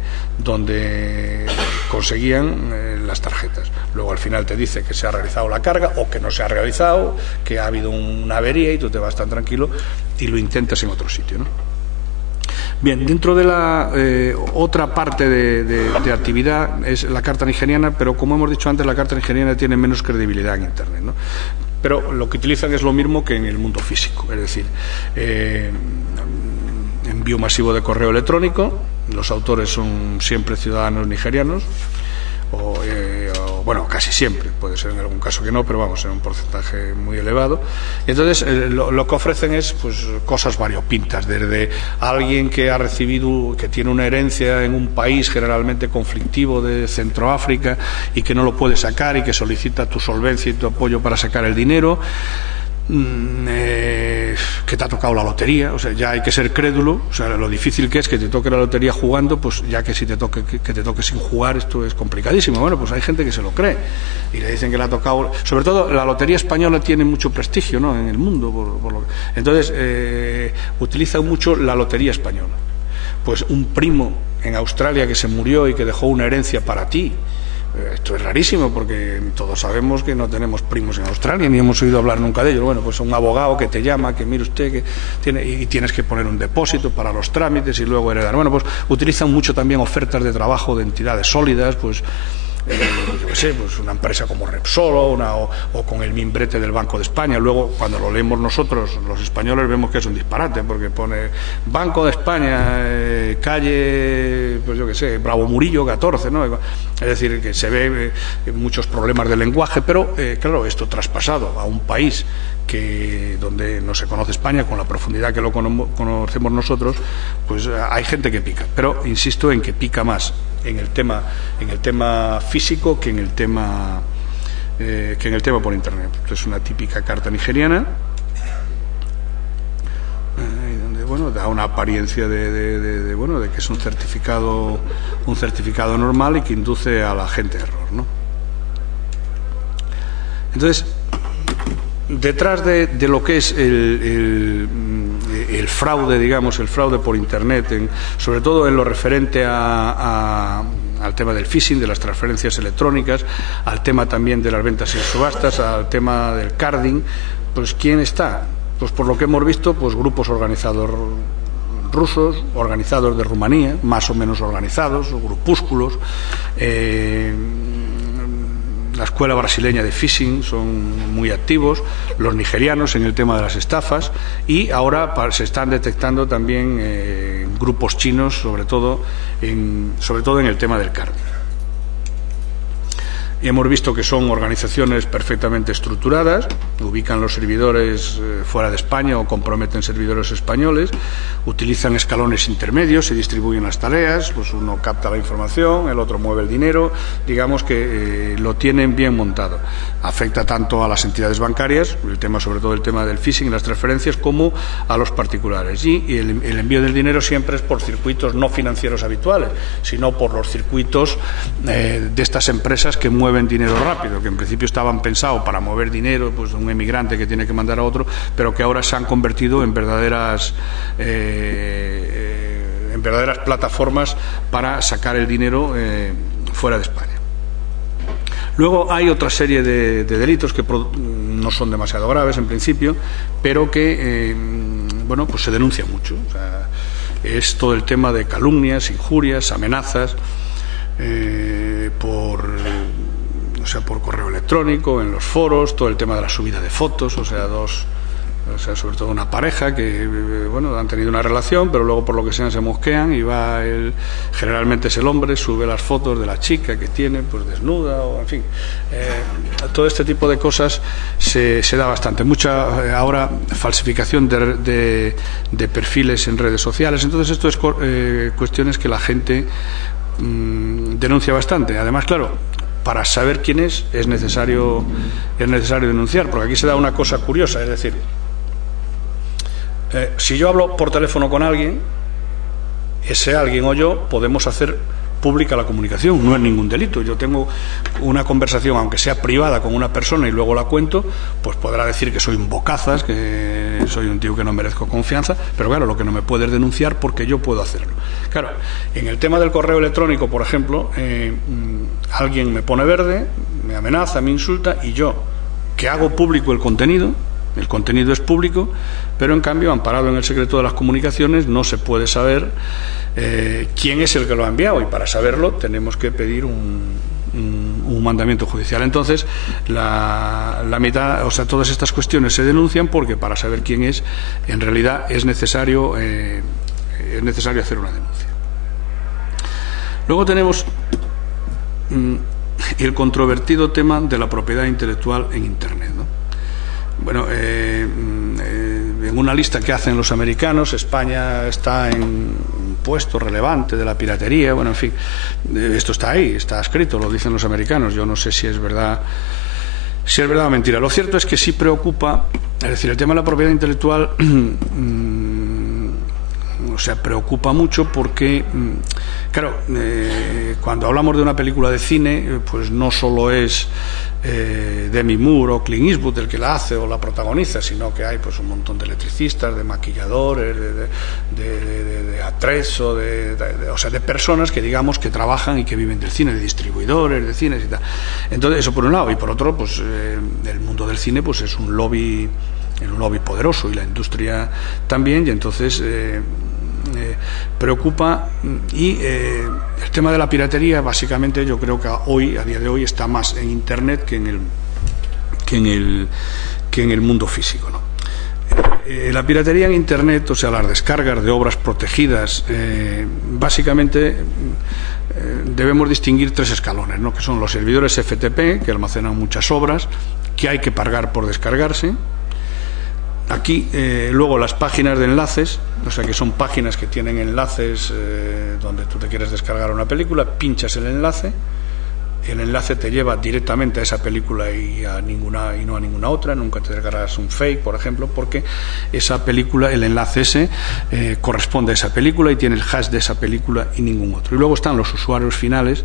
conseguían las tarjetas. Luego al final te dice que se ha realizado la carga o que no se ha realizado, que ha habido una avería, y tú te vas tan tranquilo y lo intentas en otro sitio, ¿no? Bien, dentro de la otra parte de actividad es la carta nigeriana, pero como hemos dicho antes, la carta nigeriana tiene menos credibilidad en Internet, ¿no? Pero lo que utilizan es lo mismo que en el mundo físico, es decir, envío masivo de correo electrónico, los autores son siempre ciudadanos nigerianos, o bueno, casi siempre, puede ser en algún caso que no, pero vamos, en un porcentaje muy elevado. Entonces lo que ofrecen es pues cosas variopintas, desde alguien que ha recibido, que tiene una herencia en un país generalmente conflictivo de Centroáfrica y que no lo puede sacar y que solicita tu solvencia y tu apoyo para sacar el dinero, que te ha tocado la lotería, o sea, ya hay que ser crédulo, o sea, lo difícil que es que te toque la lotería jugando, pues ya que si te toque que te toque sin jugar, esto es complicadísimo. Bueno, pues hay gente que se lo cree y le dicen que le ha tocado, sobre todo la lotería española tiene mucho prestigio, ¿no?, en el mundo, entonces utilizan mucho la lotería española. Pues un primo en Australia que se murió y que dejó una herencia para ti. Esto es rarísimo porque todos sabemos que no tenemos primos en Australia ni hemos oído hablar nunca de ellos. Bueno, pues un abogado que te llama, que mire usted que tiene, y tienes que poner un depósito para los trámites y luego heredar. Bueno, pues utilizan mucho también ofertas de trabajo de entidades sólidas, pues yo qué sé, pues una empresa como Repsol o con el mimbrete del Banco de España. Luego, cuando lo leemos nosotros, los españoles, vemos que es un disparate, porque pone Banco de España, calle, pues yo qué sé, Bravo Murillo 14, ¿no? Es decir, que se ve muchos problemas de lenguaje, pero claro, esto traspasado a un país donde no se conoce España con la profundidad que lo conocemos nosotros, pues hay gente que pica, pero insisto en que pica más en el tema físico que en el tema por internet. Esto es una típica carta nigeriana, donde, bueno, da una apariencia de que es un certificado normal y que induce a la gente a error, ¿no? Entonces, detrás de lo que es el fraude, digamos, el fraude por internet, sobre todo en lo referente al tema del phishing, de las transferencias electrónicas, al tema también de las ventas en subastas, al tema del carding, pues ¿quién está? Pues por lo que hemos visto, pues grupos organizados rusos, organizados de Rumanía, más o menos organizados, grupúsculos, la escuela brasileña de phishing son muy activos, los nigerianos en el tema de las estafas, y ahora se están detectando también grupos chinos, sobre todo en el tema del carding. Y hemos visto que son organizaciones perfectamente estructuradas, ubican los servidores fuera de España o comprometen servidores españoles, utilizan escalones intermedios, se distribuyen las tareas, pues uno capta la información, el otro mueve el dinero, digamos que lo tienen bien montado. Afecta tanto a las entidades bancarias, sobre todo el tema del phishing y las transferencias, como a los particulares. Y el envío del dinero siempre es por circuitos no financieros habituales, sino por los circuitos de estas empresas que mueven dinero rápido, que en principio estaban pensados para mover dinero, pues un emigrante que tiene que mandar a otro, pero que ahora se han convertido en verdaderas plataformas para sacar el dinero fuera de España. Luego hay otra serie de delitos que no son demasiado graves en principio, pero que pues se denuncia mucho. O sea, es todo el tema de calumnias, injurias, amenazas por correo electrónico, en los foros, todo el tema de la subida de fotos, sobre todo una pareja que han tenido una relación, pero luego por lo que sea se mosquean y generalmente es el hombre, sube las fotos de la chica que tiene, pues desnuda, o en fin, todo este tipo de cosas se da bastante. Mucha ahora falsificación de perfiles en redes sociales. Entonces esto es cuestiones que la gente denuncia bastante. Además, claro, para saber quién es necesario denunciar, porque aquí se da una cosa curiosa, es decir, si yo hablo por teléfono con alguien, ese alguien o yo podemos hacer pública la comunicación, no es ningún delito. Yo tengo una conversación, aunque sea privada, con una persona y luego la cuento, pues podrá decir que soy un bocazas, que soy un tío que no merezco confianza, pero claro, lo que no me puede es denunciar porque yo puedo hacerlo. Claro, en el tema del correo electrónico, por ejemplo, alguien me pone verde, me amenaza, me insulta, y yo, que hago público el contenido es público, pero en cambio, amparado en el secreto de las comunicaciones, no se puede saber quién es el que lo ha enviado, y para saberlo tenemos que pedir un mandamiento judicial. Entonces, todas estas cuestiones se denuncian porque para saber quién es, en realidad es necesario hacer una denuncia. Luego tenemos el controvertido tema de la propiedad intelectual en Internet, ¿no? Bueno, en una lista que hacen los americanos, España está en un puesto relevante de la piratería. Bueno, en fin, esto está ahí, está escrito, lo dicen los americanos. Yo no sé si es verdad si es verdad o mentira. Lo cierto es que sí preocupa, es decir, el tema de la propiedad intelectual o sea, preocupa mucho porque, claro, cuando hablamos de una película de cine, pues no solo es Demi Moore o Clint Eastwood el que la hace o la protagoniza, sino que hay pues un montón de electricistas, de maquilladores, de atrezo, o sea, de personas que digamos que trabajan y que viven del cine, de distribuidores de cines y tal. Entonces, eso por un lado, y por otro, pues el mundo del cine pues es un lobby poderoso, y la industria también, y entonces preocupa. Y el tema de la piratería, básicamente, yo creo que a día de hoy está más en Internet que en el mundo físico, ¿no? La piratería en Internet, o sea, las descargas de obras protegidas, básicamente debemos distinguir tres escalones, ¿no? Que son los servidores FTP, que almacenan muchas obras, que hay que pagar por descargarse. Aquí, luego las páginas de enlaces, o sea, que son páginas que tienen enlaces donde tú te quieres descargar una película, pinchas el enlace te lleva directamente a esa película y no a ninguna otra. Nunca te descargas un fake, por ejemplo, porque esa película, el enlace ese corresponde a esa película y tiene el hash de esa película y ningún otro. Y luego están los usuarios finales,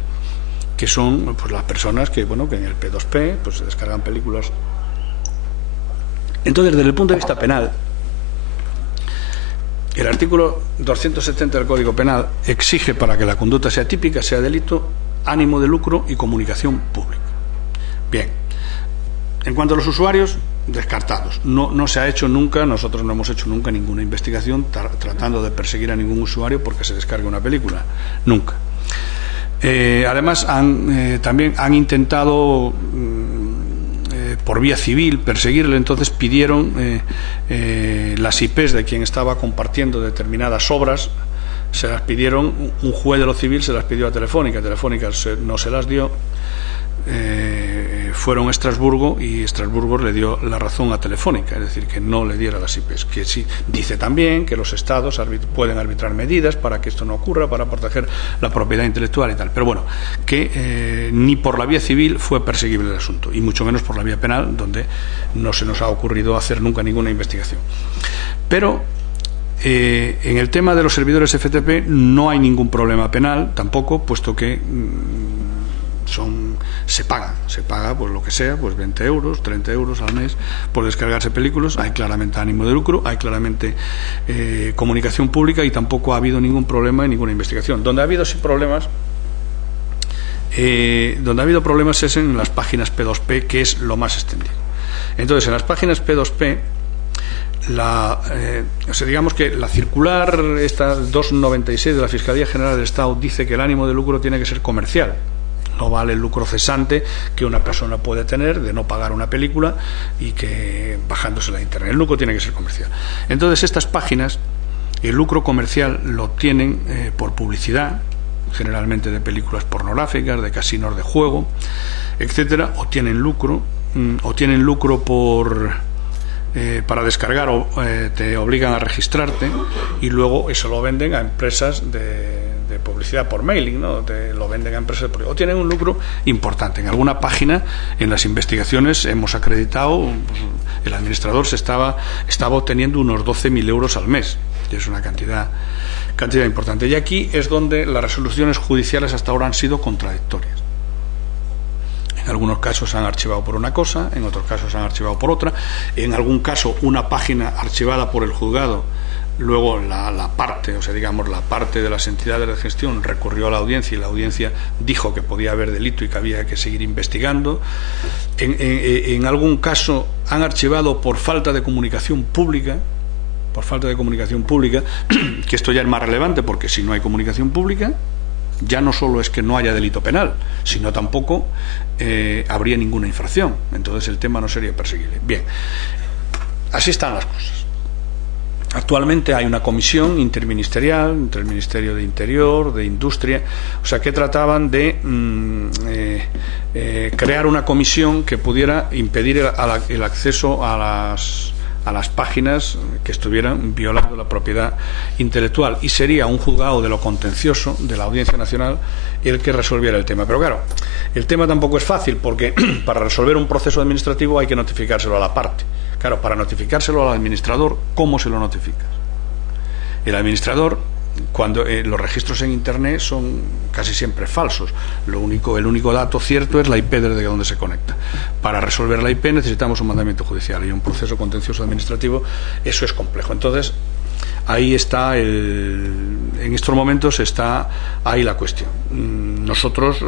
que son pues las personas que, bueno, que en el P2P pues se descargan películas. Entonces, desde el punto de vista penal, el artículo 270 del Código Penal exige, para que la conducta sea típica, sea delito, ánimo de lucro y comunicación pública. Bien, en cuanto a los usuarios, descartados. No se ha hecho nunca, nosotros no hemos hecho nunca ninguna investigación tratando de perseguir a ningún usuario porque se descargue una película. Nunca. Además, también han intentado por vía civil perseguirle. Entonces pidieron las IPs de quien estaba compartiendo determinadas obras, se las pidieron, un juez de lo civil se las pidió a Telefónica no se las dio, fueron a Estrasburgo y Estrasburgo le dio la razón a Telefónica, es decir, que no le diera las IPs, que sí, dice también que los estados pueden arbitrar medidas para que esto no ocurra, para proteger la propiedad intelectual y tal, pero bueno, que ni por la vía civil fue perseguible el asunto, y mucho menos por la vía penal, donde no se nos ha ocurrido hacer nunca ninguna investigación. Pero en el tema de los servidores FTP no hay ningún problema penal tampoco, puesto que se paga pues lo que sea, pues 20 euros, 30 euros al mes por descargarse películas. Hay claramente ánimo de lucro, hay claramente comunicación pública, y tampoco ha habido ningún problema en ninguna investigación. Donde ha habido sí problemas, es en las páginas P2P, que es lo más extendido. Entonces, en las páginas P2P, o sea, digamos que la circular esta 296 de la Fiscalía General del Estado dice que el ánimo de lucro tiene que ser comercial. No vale el lucro cesante que una persona puede tener de no pagar una película y que bajándosela a internet. El lucro tiene que ser comercial. Entonces, estas páginas, el lucro comercial lo tienen por publicidad, generalmente de películas pornográficas, de casinos de juego, etcétera, o tienen lucro para descargar, o te obligan a registrarte, y luego eso lo venden a empresas de publicidad por mailing, ¿no? Te lo venden a empresas o tienen un lucro importante. En alguna página, en las investigaciones, hemos acreditado, pues, el administrador estaba obteniendo unos 12.000 euros al mes, que es una cantidad importante. Y aquí es donde las resoluciones judiciales hasta ahora han sido contradictorias. En algunos casos han archivado por una cosa, en otros casos han archivado por otra. En algún caso, una página archivada por el juzgado, luego la parte de las entidades de gestión recurrió a la audiencia, y la audiencia dijo que podía haber delito y que había que seguir investigando. En algún caso han archivado por falta de comunicación pública, que esto ya es más relevante, porque si no hay comunicación pública, ya no solo es que no haya delito penal, sino tampoco habría ninguna infracción. Entonces el tema no sería perseguible. Bien, así están las cosas. Actualmente hay una comisión interministerial entre el Ministerio de Interior, de Industria, o sea, que trataban de crear una comisión que pudiera impedir el acceso a a las páginas que estuvieran violando la propiedad intelectual, y sería un juzgado de lo contencioso de la Audiencia Nacional el que resolviera el tema. Pero claro, el tema tampoco es fácil, porque para resolver un proceso administrativo hay que notificárselo a la parte. Claro, para notificárselo al administrador, ¿cómo se lo notificas? El administrador, cuando los registros en Internet son casi siempre falsos, el único dato cierto es la IP desde donde se conecta. Para resolver la IP necesitamos un mandamiento judicial, y un proceso contencioso administrativo, eso es complejo. Entonces, ahí está en estos momentos está ahí la cuestión. Nosotros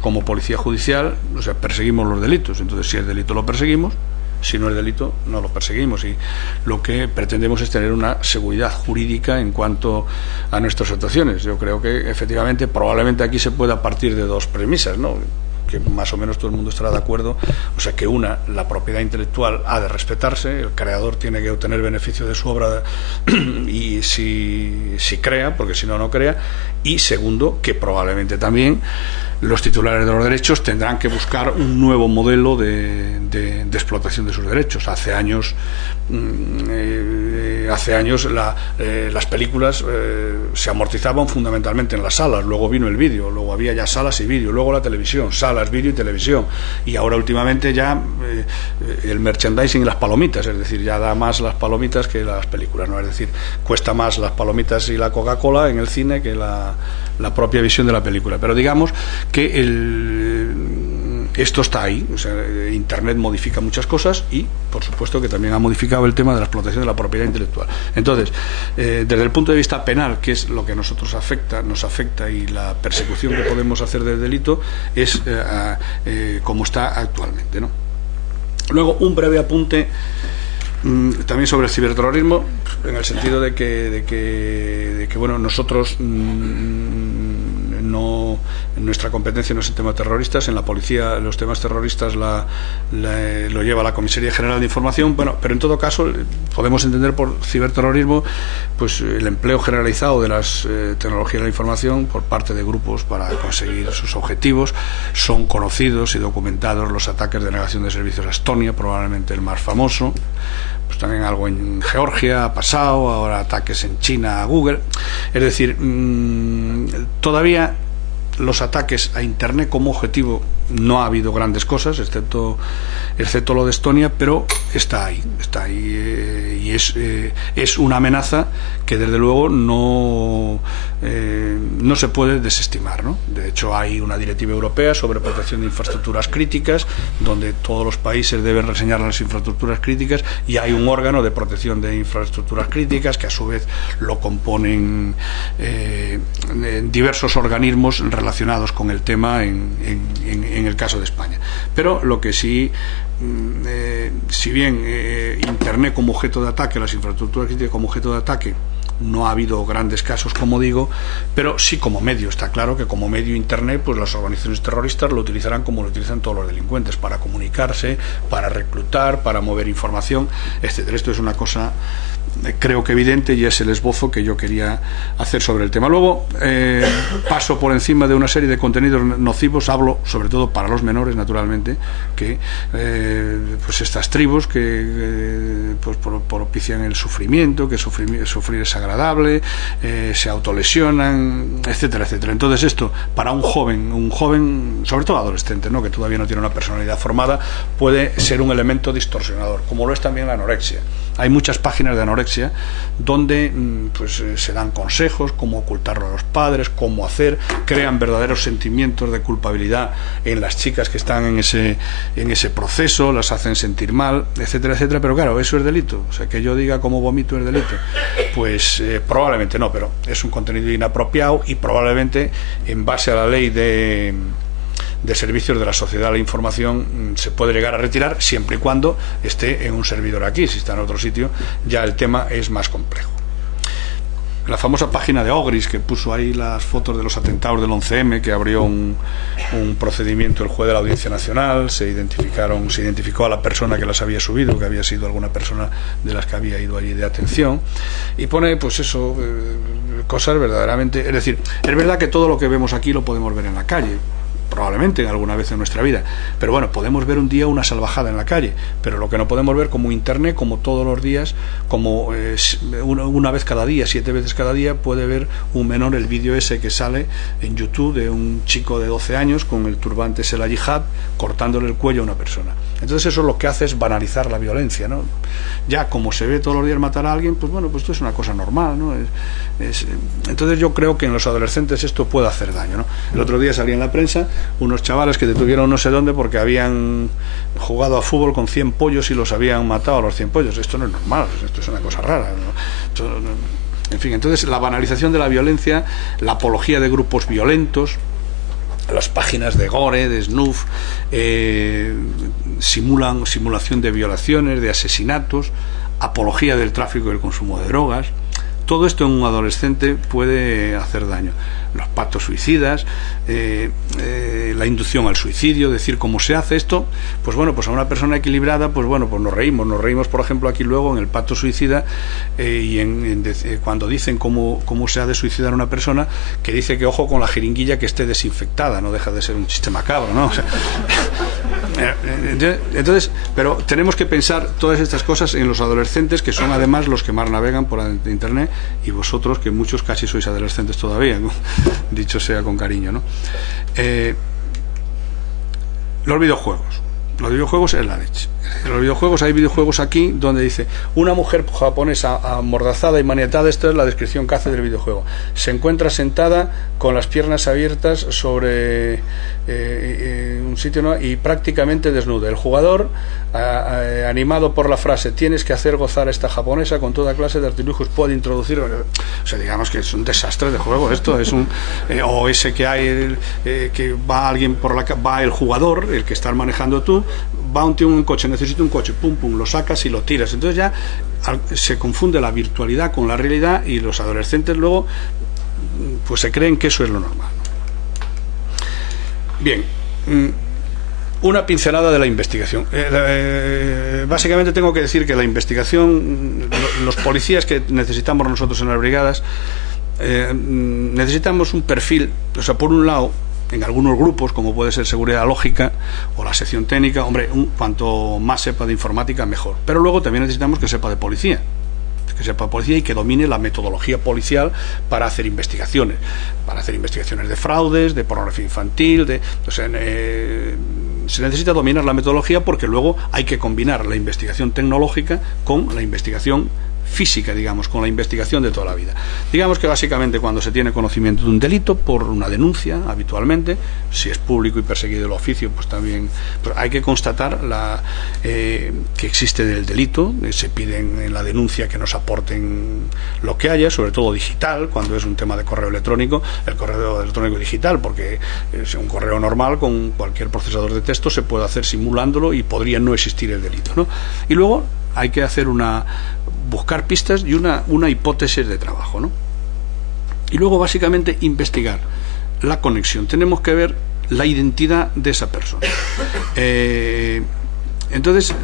como policía judicial, perseguimos los delitos. Entonces, si es delito lo perseguimos, si no es delito no lo perseguimos, y lo que pretendemos es tener una seguridad jurídica en cuanto a nuestras actuaciones. Yo creo que efectivamente, probablemente aquí se pueda partir de dos premisas, ¿no?, que más o menos todo el mundo estará de acuerdo. O sea, que una, la propiedad intelectual ha de respetarse, el creador tiene que obtener beneficio de su obra y si crea, porque si no, no crea. Y segundo, que probablemente también los titulares de los derechos tendrán que buscar un nuevo modelo de explotación de sus derechos. Hace años las películas se amortizaban fundamentalmente en las salas, luego vino el vídeo, luego había ya salas y vídeo, luego la televisión, salas, vídeo y televisión, y ahora últimamente ya el merchandising y las palomitas, es decir, ya da más las palomitas que las películas, ¿no? Es decir, cuesta más las palomitas y la Coca-Cola en el cine que la propia visión de la película. Pero digamos que esto está ahí. O sea, Internet modifica muchas cosas, y por supuesto que también ha modificado el tema de la explotación de la propiedad intelectual. Entonces, desde el punto de vista penal, que es lo que nos afecta, y la persecución que podemos hacer del delito es como está actualmente, ¿no? Luego, un breve apunte también sobre el ciberterrorismo, en el sentido de que bueno, nosotros nuestra competencia no es el tema terroristas. En la policía los temas terroristas lo lleva la Comisaría General de Información. Bueno, pero en todo caso podemos entender por ciberterrorismo pues el empleo generalizado de las tecnologías de la información por parte de grupos para conseguir sus objetivos. Son conocidos y documentados los ataques de negación de servicios a Estonia, probablemente el más famoso. Pues también algo en Georgia ha pasado, ahora ataques en China a Google. Es decir, todavía los ataques a Internet como objetivo no ha habido grandes cosas, excepto lo de Estonia, pero está ahí, y es una amenaza que desde luego no se puede desestimar, ¿no? De hecho, hay una directiva europea sobre protección de infraestructuras críticas, donde todos los países deben reseñar las infraestructuras críticas, y hay un órgano de protección de infraestructuras críticas que a su vez lo componen diversos organismos relacionados con el tema en el caso de España. Pero lo que sí, si bien Internet como objeto de ataque, las infraestructuras críticas como objeto de ataque, no ha habido grandes casos, como digo, pero sí como medio. Está claro que como medio Internet, pues las organizaciones terroristas lo utilizarán como lo utilizan todos los delincuentes, para comunicarse, para reclutar, para mover información, etcétera. Esto es una cosa creo que evidente, y es el esbozo que yo quería hacer sobre el tema. Luego paso por encima de una serie de contenidos nocivos. Hablo sobre todo para los menores, naturalmente, que pues estas tribus que pues propician el sufrimiento, que sufrir es agradable, se autolesionan, etcétera, etcétera. Entonces esto, para un joven, sobre todo adolescente, ¿no?, que todavía no tiene una personalidad formada, puede ser un elemento distorsionador, como lo es también la anorexia. Hay muchas páginas de anorexia donde pues se dan consejos, cómo ocultarlo a los padres, cómo hacer, crean verdaderos sentimientos de culpabilidad en las chicas que están en ese proceso, las hacen sentir mal, etcétera, etcétera. Pero claro, eso es delito. O sea, que yo diga cómo vomito es delito, pues probablemente no, pero es un contenido inapropiado, y probablemente en base a la ley de servicios de la sociedad de la información se puede llegar a retirar, siempre y cuando esté en un servidor aquí. Si está en otro sitio, ya el tema es más complejo. La famosa página de Ogris, que puso ahí las fotos de los atentados del 11M, que abrió un procedimiento el juez de la Audiencia Nacional, se identificó a la persona que las había subido, que había sido alguna persona de las que había ido allí de atención, y pone pues eso, cosas verdaderamente, es decir, es verdad que todo lo que vemos aquí lo podemos ver en la calle, probablemente alguna vez en nuestra vida, pero bueno, podemos ver un día una salvajada en la calle, pero lo que no podemos ver como internet, como todos los días, como una vez cada día, 7 veces cada día, puede ver un menor el vídeo ese que sale en YouTube de un chico de 12 años con el turbante Sela Yihad cortándole el cuello a una persona. Entonces eso lo que hace es banalizar la violencia, ¿no? Ya como se ve todos los días matar a alguien, pues bueno, pues esto es una cosa normal, ¿no? Entonces yo creo que en los adolescentes esto puede hacer daño, ¿no? El otro día salía en la prensa unos chavales que detuvieron no sé dónde porque habían jugado a fútbol con 100 pollos y los habían matado a los 100 pollos. Esto no es normal, esto es una cosa rara, ¿no? En fin, entonces la banalización de la violencia, la apología de grupos violentos, las páginas de gore, de snuff, simulación de violaciones, de asesinatos, apología del tráfico y el consumo de drogas. Todo esto en un adolescente puede hacer daño. Los pactos suicidas, la inducción al suicidio, decir cómo se hace esto, pues bueno, pues a una persona equilibrada, pues bueno, pues nos reímos por ejemplo aquí luego en el pacto suicida cuando dicen cómo se ha de suicidar una persona, que dice que ojo con la jeringuilla que esté desinfectada, no deja de ser un chiste macabro, ¿no? O sea, entonces, pero tenemos que pensar todas estas cosas en los adolescentes, que son además los que más navegan por internet, y vosotros que muchos casi sois adolescentes todavía, ¿no? Dicho sea con cariño, ¿no? Los videojuegos es la leche. En los videojuegos hay videojuegos aquí donde dice una mujer japonesa amordazada y maniatada, esta es la descripción que hace del videojuego, se encuentra sentada con las piernas abiertas sobre un sitio, ¿no? Y prácticamente desnuda. El jugador, animado por la frase tienes que hacer gozar a esta japonesa con toda clase de artilugios, puede introducir, o sea, digamos que es un desastre de juego esto, es un o ese que hay que va alguien por la va el jugador, el que estás manejando tú, va un tío en un coche, necesita un coche, pum pum, lo sacas y lo tiras. Entonces ya se confunde la virtualidad con la realidad y los adolescentes luego pues se creen que eso es lo normal. Bien, una pincelada de la investigación. Básicamente tengo que decir que la investigación, los policías que necesitamos nosotros en las brigadas, necesitamos un perfil, o sea, por un lado, en algunos grupos, como puede ser seguridad lógica o la sección técnica, hombre, cuanto más sepa de informática, mejor. Pero luego también necesitamos que sepa de policía. Que sepa de policía y que domine la metodología policial para hacer investigaciones. Para hacer investigaciones de fraudes, de pornografía infantil, se necesita dominar la metodología porque luego hay que combinar la investigación tecnológica con la investigación física, digamos, con la investigación de toda la vida. Digamos que básicamente cuando se tiene conocimiento de un delito por una denuncia, habitualmente, si es público y perseguido el oficio, pues también pues hay que constatar que existe el delito, se piden en la denuncia que nos aporten lo que haya, sobre todo digital, cuando es un tema de correo electrónico, el correo electrónico digital, porque es un correo normal con cualquier procesador de texto se puede hacer simulándolo y podría no existir el delito, ¿no? Y luego hay que hacer buscar pistas y una hipótesis de trabajo, ¿no? Y luego básicamente investigar la conexión. Tenemos que ver la identidad de esa persona. Entonces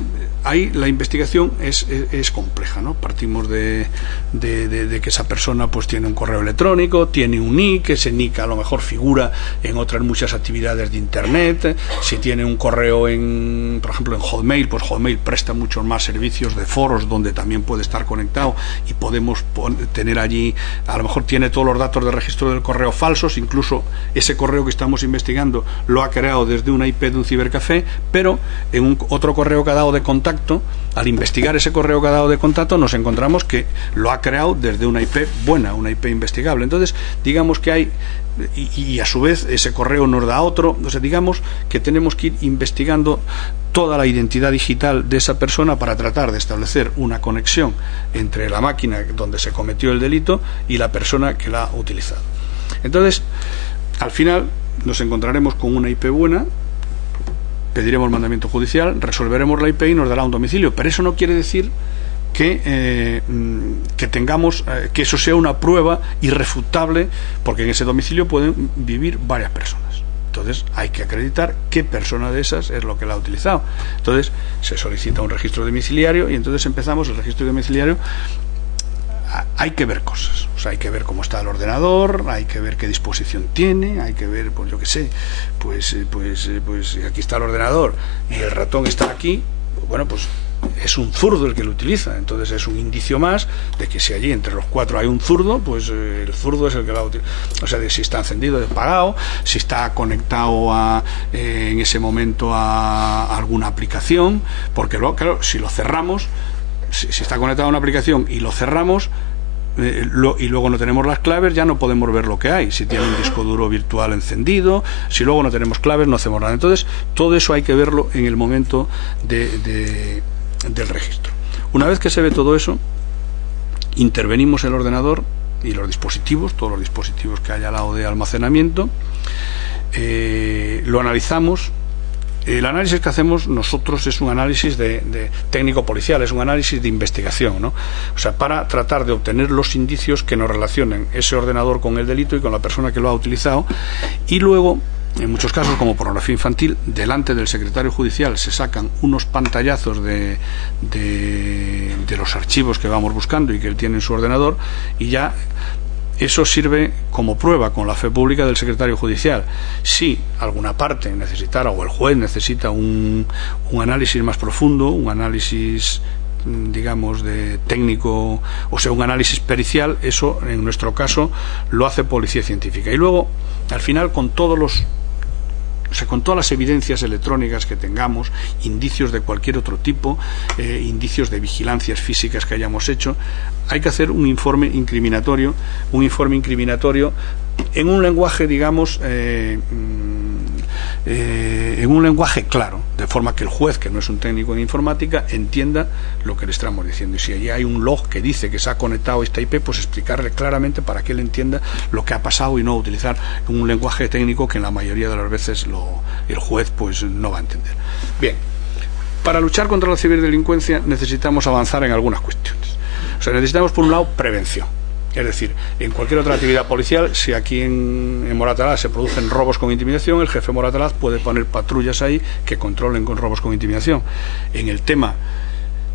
ahí la investigación es compleja, ¿no? Partimos de que esa persona pues tiene un correo electrónico, tiene un nick, ese nick a lo mejor figura en otras muchas actividades de internet. Si tiene un correo por ejemplo en Hotmail, pues Hotmail presta muchos más servicios de foros donde también puede estar conectado y podemos tener allí, a lo mejor tiene todos los datos de registro del correo falsos, incluso ese correo que estamos investigando lo ha creado desde una IP de un cibercafé, pero en otro correo que ha dado de contacto, al investigar ese correo que ha dado de contacto nos encontramos que lo ha creado desde una IP buena, una IP investigable. Entonces digamos que hay y a su vez ese correo nos da otro, o sea, digamos que tenemos que ir investigando toda la identidad digital de esa persona para tratar de establecer una conexión entre la máquina donde se cometió el delito y la persona que la ha utilizado. Entonces al final nos encontraremos con una IP buena, pediremos mandamiento judicial, resolveremos la IP y nos dará un domicilio, pero eso no quiere decir que tengamos que eso sea una prueba irrefutable, porque en ese domicilio pueden vivir varias personas. Entonces hay que acreditar qué persona de esas es lo que la ha utilizado. Entonces se solicita un registro domiciliario y entonces empezamos el registro domiciliario. hay que ver cosas, o sea, hay que ver cómo está el ordenador, hay que ver qué disposición tiene, hay que ver, pues yo qué sé, pues aquí está el ordenador y el ratón está aquí, bueno, pues es un zurdo el que lo utiliza, entonces es un indicio más de que si allí entre los 4 hay un zurdo, pues el zurdo es el que lo utiliza. O sea, de si está encendido, apagado, si está conectado en ese momento a alguna aplicación, porque luego, claro, si lo cerramos, si está conectado a una aplicación y lo cerramos, y luego no tenemos las claves, ya no podemos ver lo que hay. Si tiene un disco duro virtual encendido, si luego no tenemos claves, no hacemos nada. Entonces, todo eso hay que verlo en el momento del registro. Una vez que se ve todo eso, intervenimos el ordenador y los dispositivos, todos los dispositivos que hay al lado de almacenamiento, lo analizamos. El análisis que hacemos nosotros es un análisis de técnico policial, es un análisis de investigación, ¿no? O sea, para tratar de obtener los indicios que nos relacionen ese ordenador con el delito y con la persona que lo ha utilizado, y luego, en muchos casos, como pornografía infantil, delante del secretario judicial se sacan unos pantallazos de los archivos que vamos buscando y que él tiene en su ordenador, y ya eso sirve como prueba con la fe pública del secretario judicial. Si alguna parte necesitara, o el juez necesita un análisis más profundo, un análisis, digamos, de técnico, o sea, un análisis pericial, eso en nuestro caso lo hace policía científica. Y luego, al final, con todas las evidencias electrónicas que tengamos, indicios de cualquier otro tipo, indicios de vigilancias físicas que hayamos hecho, hay que hacer un informe incriminatorio en un lenguaje, digamos, en un lenguaje claro, de forma que el juez, que no es un técnico en informática, entienda lo que le estamos diciendo. Y si allí hay un log que dice que se ha conectado esta IP, pues explicarle claramente para que él entienda lo que ha pasado y no utilizar un lenguaje técnico que en la mayoría de las veces el juez pues no va a entender. Bien, para luchar contra la ciberdelincuencia necesitamos avanzar en algunas cuestiones. O sea, necesitamos, por un lado, prevención. Es decir, en cualquier otra actividad policial, si aquí en Moratalaz se producen robos con intimidación, el jefe Moratalaz puede poner patrullas ahí que controlen con robos con intimidación. En el tema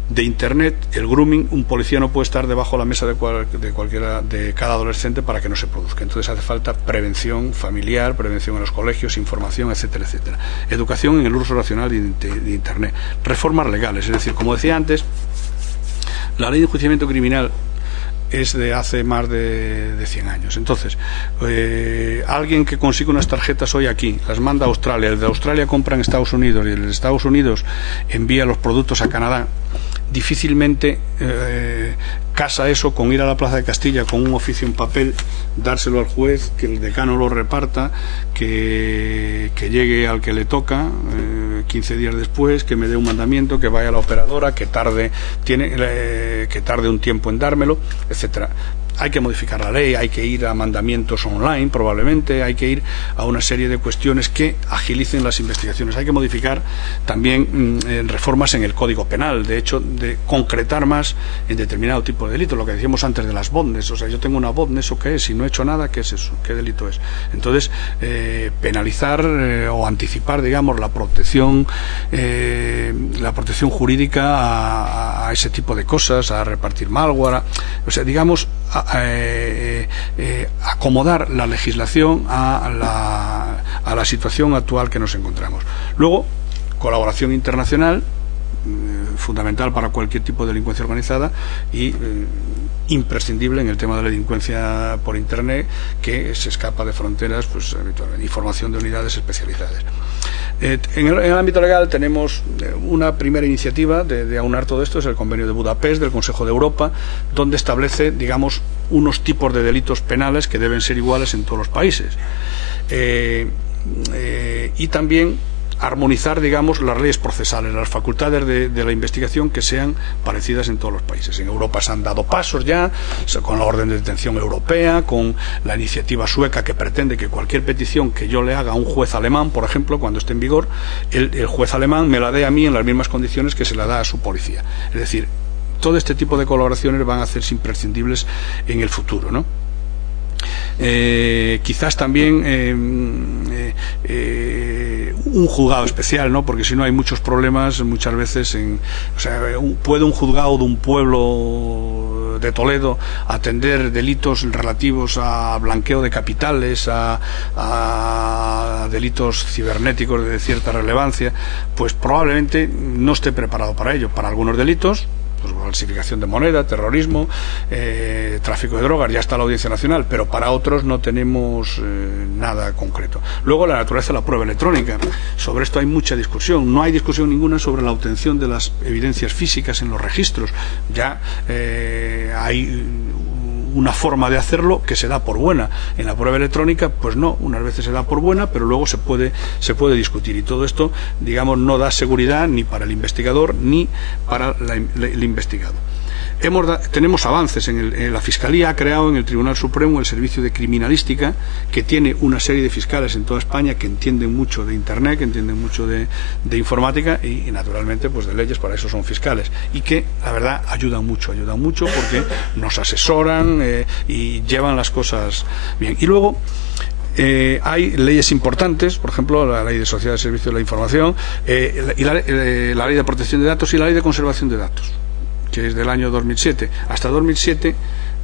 de Internet, el grooming, un policía no puede estar debajo de la mesa de cada adolescente para que no se produzca. Entonces hace falta prevención familiar, prevención en los colegios, información, etcétera, etcétera. Educación en el uso racional de Internet. Reformas legales, es decir, como decía antes, la ley de enjuiciamiento criminal es de hace más de 100 años. Entonces, alguien que consigue unas tarjetas hoy aquí, las manda a Australia, el de Australia compra en Estados Unidos y el de Estados Unidos envía los productos a Canadá, difícilmente casa eso con ir a la Plaza de Castilla con un oficio en papel, dárselo al juez, que el decano lo reparta, que llegue al que le toca 15 días después, que me dé un mandamiento, que vaya a la operadora, que tarde un tiempo en dármelo, etcétera. Hay que modificar la ley, hay que ir a mandamientos online, probablemente, hay que ir a una serie de cuestiones que agilicen las investigaciones. Hay que modificar también reformas en el Código Penal, de hecho, de concretar más en determinado tipo de delito, lo que decíamos antes de las botnets. O sea, yo tengo una botnet, ¿eso qué es? Si no he hecho nada, ¿qué es eso? ¿Qué delito es? Entonces, penalizar o anticipar, digamos, la protección jurídica a ese tipo de cosas, a repartir malware, o sea, digamos, acomodar la legislación a la situación actual que nos encontramos. Luego, colaboración internacional, fundamental para cualquier tipo de delincuencia organizada y imprescindible en el tema de la delincuencia por Internet, que se escapa de fronteras, pues habitualmente, y formación de unidades especializadas. En el ámbito legal tenemos una primera iniciativa de aunar todo esto, es el Convenio de Budapest del Consejo de Europa, donde establece, digamos, unos tipos de delitos penales que deben ser iguales en todos los países. Y también armonizar, digamos, las leyes procesales, las facultades de la investigación que sean parecidas en todos los países. En Europa se han dado pasos ya, con la orden de detención europea, con la iniciativa sueca que pretende que cualquier petición que yo le haga a un juez alemán, por ejemplo, cuando esté en vigor, el juez alemán me la dé a mí en las mismas condiciones que se la da a su policía. Es decir, todo este tipo de colaboraciones van a hacerse imprescindibles en el futuro, ¿no? Quizás también un juzgado especial, ¿no? Porque si no hay muchos problemas muchas veces puede un juzgado de un pueblo de Toledo a atender delitos relativos a blanqueo de capitales, a delitos cibernéticos de cierta relevancia, pues probablemente no esté preparado para ello. Para algunos delitos, pues falsificación de moneda, terrorismo, tráfico de drogas, ya está la Audiencia Nacional, pero para otros no tenemos nada concreto. Luego, la naturaleza de la prueba electrónica. Sobre esto hay mucha discusión. No hay discusión ninguna sobre la obtención de las evidencias físicas en los registros. Ya hay una forma de hacerlo que se da por buena. En la prueba electrónica, pues no, unas veces se da por buena, pero luego se puede discutir, y todo esto, digamos, no da seguridad ni para el investigador ni para el investigado. Tenemos avances. La Fiscalía ha creado en el Tribunal Supremo el Servicio de Criminalística, que tiene una serie de fiscales en toda España que entienden mucho de Internet, que entienden mucho de informática y naturalmente pues de leyes. Para eso son fiscales, y que la verdad ayudan mucho porque nos asesoran y llevan las cosas bien. Y luego hay leyes importantes, por ejemplo la Ley de Sociedad de Servicio de la Información, y la Ley de Protección de Datos y la Ley de Conservación de Datos, que es del año 2007. Hasta 2007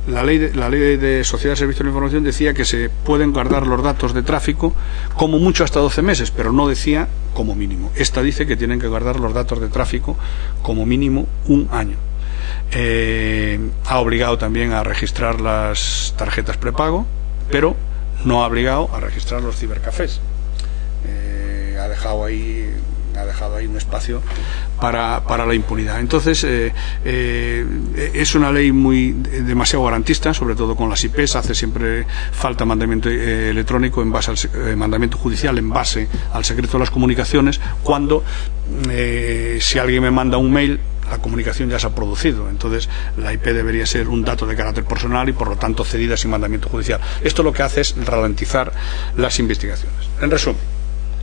la ley de Sociedad de Servicio de la Información decía que se pueden guardar los datos de tráfico como mucho hasta 12 meses, pero no decía como mínimo. Esta dice que tienen que guardar los datos de tráfico como mínimo un año. Ha obligado también a registrar las tarjetas prepago, pero no ha obligado a registrar los cibercafés. Ha dejado ahí un espacio para la impunidad. Entonces es una ley demasiado garantista, sobre todo con las IPs. Hace siempre falta mandamiento electrónico en base al mandamiento judicial en base al secreto de las comunicaciones, cuando si alguien me manda un mail, la comunicación ya se ha producido. Entonces la IP debería ser un dato de carácter personal y por lo tanto cedida sin mandamiento judicial. Esto lo que hace es ralentizar las investigaciones. En resumen,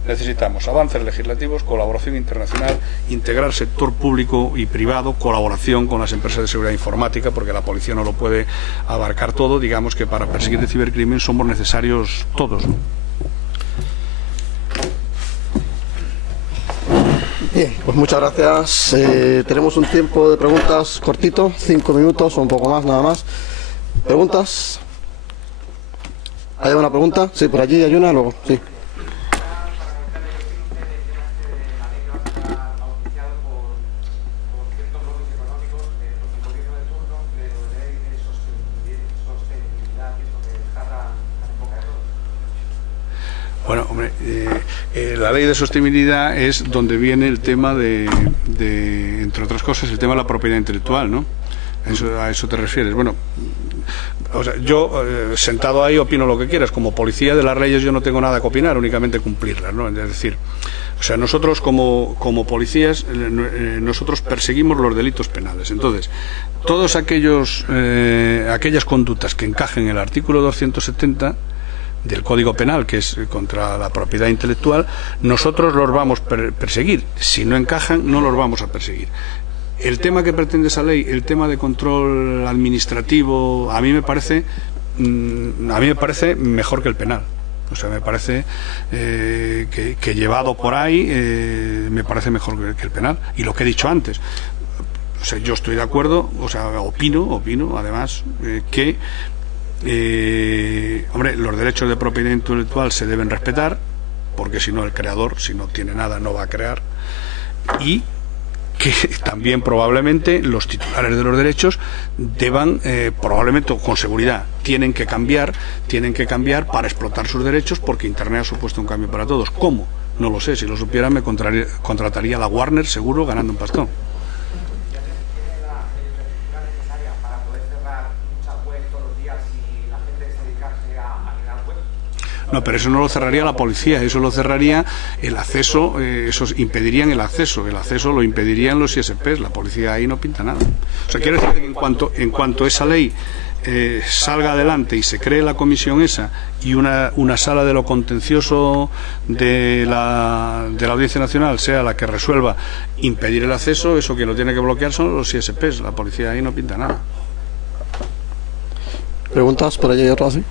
necesitamos avances legislativos, colaboración internacional, integrar sector público y privado, colaboración con las empresas de seguridad informática, porque la policía no lo puede abarcar todo. Digamos que para perseguir el cibercrimen somos necesarios todos, ¿no? Bien, pues muchas gracias. Tenemos un tiempo de preguntas cortito, 5 minutos o un poco más, nada más. ¿Preguntas? ¿Hay una pregunta? Sí, por allí hay una, luego, sí. Bueno, hombre, la ley de sostenibilidad es donde viene el tema de, entre otras cosas, el tema de la propiedad intelectual, ¿no? ¿A eso te refieres? Bueno, o sea, yo sentado ahí opino lo que quieras. Como policía de las leyes yo no tengo nada que opinar, únicamente cumplirlas, ¿no? Es decir, o sea, nosotros como policías, nosotros perseguimos los delitos penales. Entonces, todos aquellas conductas que encajen en el artículo 270 del Código Penal, que es contra la propiedad intelectual, nosotros los vamos a perseguir. Si no encajan, no los vamos a perseguir. El tema que pretende esa ley, el tema de control administrativo, a mí me parece mejor que el penal. O sea, me parece que llevado por ahí me parece mejor que el penal. Y lo que he dicho antes, o sea, yo estoy de acuerdo, o sea, opino además que hombre, los derechos de propiedad intelectual se deben respetar, porque si no el creador, si no tiene nada, no va a crear, y que también probablemente los titulares de los derechos deban, probablemente con seguridad, tienen que cambiar para explotar sus derechos, porque Internet ha supuesto un cambio para todos. ¿Cómo? No lo sé. Si lo supiera me contrataría a la Warner seguro, ganando un pastón. No, pero eso no lo cerraría la policía, eso lo cerraría el acceso, esos impedirían el acceso lo impedirían los ISPs, la policía ahí no pinta nada. O sea, quiero decir que en cuanto esa ley salga adelante y se cree la comisión esa y una sala de lo contencioso de la Audiencia Nacional sea la que resuelva impedir el acceso, eso quien lo tiene que bloquear son los ISPs, la policía ahí no pinta nada. ¿Preguntas por allí y otras? ¿Sí?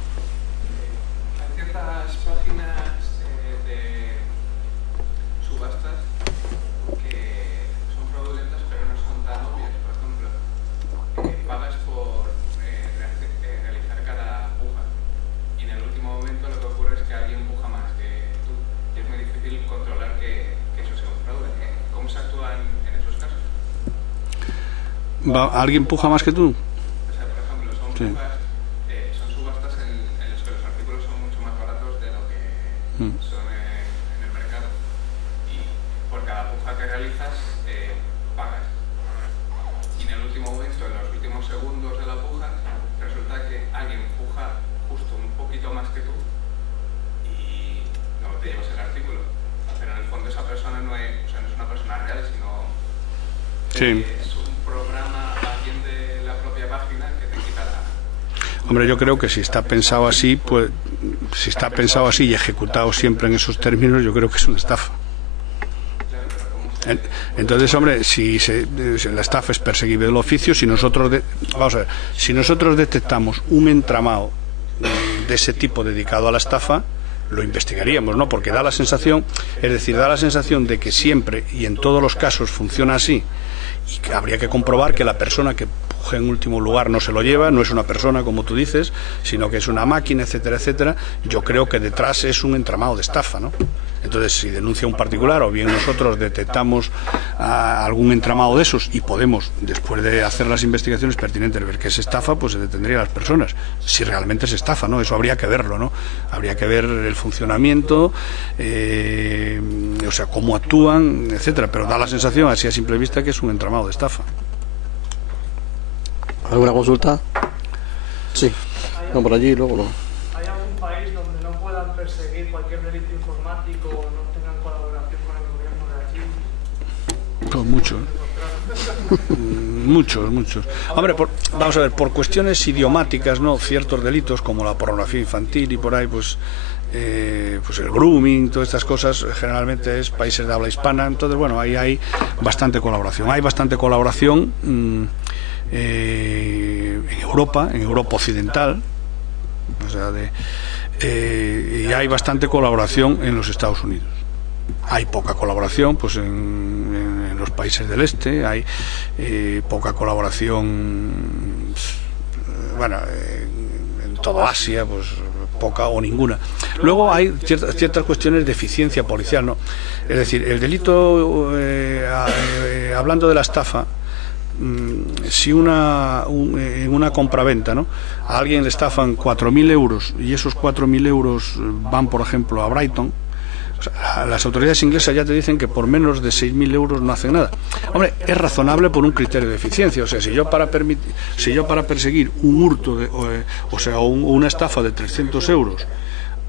¿Alguien puja más que tú? O sea, por ejemplo, son Sí. pujas, son subastas en los que los artículos son mucho más baratos de lo que son en el mercado. Y por cada puja que realizas, pagas. Y en el último momento, en los últimos segundos de la puja, resulta que alguien puja justo un poquito más que tú y no te llevas el artículo. Pero en el fondo esa persona no es una persona real, sino Sí. es un programa alguien de la propia página que te quita la... Hombre, yo creo que si está pensado así, pues si está pensado así y ejecutado siempre en esos términos, yo creo que es una estafa. Entonces, hombre, si la estafa es perseguible del oficio, si nosotros vamos a ver, si nosotros detectamos un entramado de ese tipo dedicado a la estafa, lo investigaríamos, ¿no? Porque da la sensación de que siempre y en todos los casos funciona así, y que habría que comprobar que la persona que puje en último lugar no se lo lleva, no es una persona como tú dices, sino que es una máquina, etcétera, etcétera. Yo creo que detrás es un entramado de estafa, ¿no? Entonces, si denuncia un particular o bien nosotros detectamos algún entramado de esos y podemos, después de hacer las investigaciones pertinentes, ver que es estafa, pues se detendría a las personas. Si realmente es estafa, ¿no? Eso habría que verlo, ¿no? Habría que ver el funcionamiento, o sea, cómo actúan, etcétera. Pero da la sensación, así a simple vista, que es un entramado de estafa. ¿Alguna consulta? Sí. No, por allí, luego no. ¿Hay algún país donde no puedan perseguir cualquier delito informático o no tengan colaboración con el gobierno de allí? Pues muchos. Hombre, vamos a ver, por cuestiones idiomáticas, ¿no? Ciertos delitos como la pornografía infantil y por ahí, pues el grooming, todas estas cosas, generalmente es países de habla hispana. Entonces, bueno, ahí hay bastante colaboración. Hay bastante colaboración en Europa occidental, o sea, y hay bastante colaboración en los Estados Unidos. Hay poca colaboración, pues en los países del este, hay poca colaboración, bueno, en todo Asia, pues poca o ninguna. Luego hay ciertas cuestiones de eficiencia policial, ¿no? Es decir, el delito, hablando de la estafa, si en una compraventa, ¿no?, a alguien le estafan 4.000 euros y esos 4.000 euros van, por ejemplo, a Brighton, o sea, las autoridades inglesas ya te dicen que por menos de 6.000 euros no hacen nada. Hombre, es razonable por un criterio de eficiencia. O sea, si yo para perseguir un hurto, una estafa de 300 euros,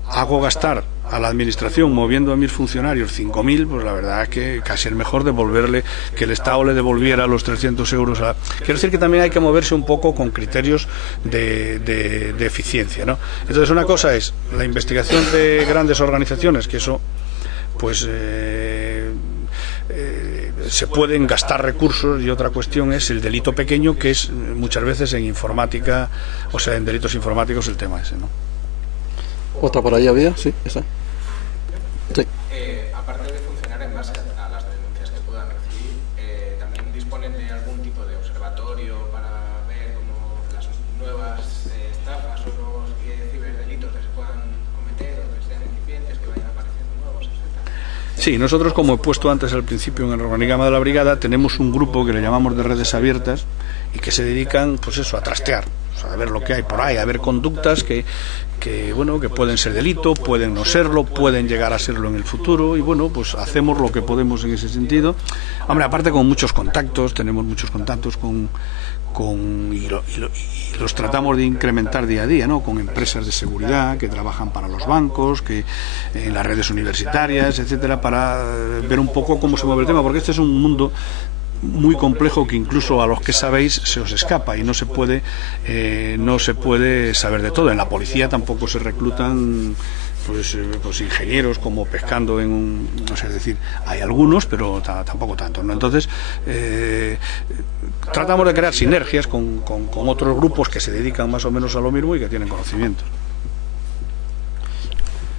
hago gastar a la administración moviendo a mis funcionarios 5.000, pues la verdad es que casi es mejor que el Estado le devolviera los 300 euros. Quiero decir que también hay que moverse un poco con criterios de eficiencia, ¿no? Entonces, una cosa es la investigación de grandes organizaciones, que eso pues se pueden gastar recursos, y otra cuestión es el delito pequeño, que es muchas veces en informática, o sea, en delitos informáticos el tema ese, ¿no? ¿Otra por ahí había? Sí, esa. Sí. Aparte de funcionar en base a las denuncias que puedan recibir, ¿también disponen de algún tipo de observatorio para ver como las nuevas estafas o nuevos ciberdelitos que se puedan cometer o que sean incipientes, que vayan apareciendo nuevos, etcétera? Sí, nosotros, como he puesto antes al principio en el organigrama de la brigada, tenemos un grupo que le llamamos de redes abiertas y que se dedican, pues eso, a trastear, o sea, a ver lo que hay por ahí, a ver conductas que pueden ser delito, pueden no serlo, pueden llegar a serlo en el futuro, y bueno, pues hacemos lo que podemos en ese sentido. Hombre, aparte con muchos contactos, tenemos muchos contactos y los tratamos de incrementar día a día, ¿no? Con empresas de seguridad que trabajan para los bancos, que en las redes universitarias, etcétera, para ver un poco cómo se mueve el tema, porque este es un mundo muy complejo que incluso a los que sabéis se os escapa y no se puede saber de todo. En la policía tampoco se reclutan pues ingenieros como pescando o sea, es decir, hay algunos, pero tampoco tantos, ¿no? Entonces tratamos de crear sinergias con otros grupos que se dedican más o menos a lo mismo y que tienen conocimientos.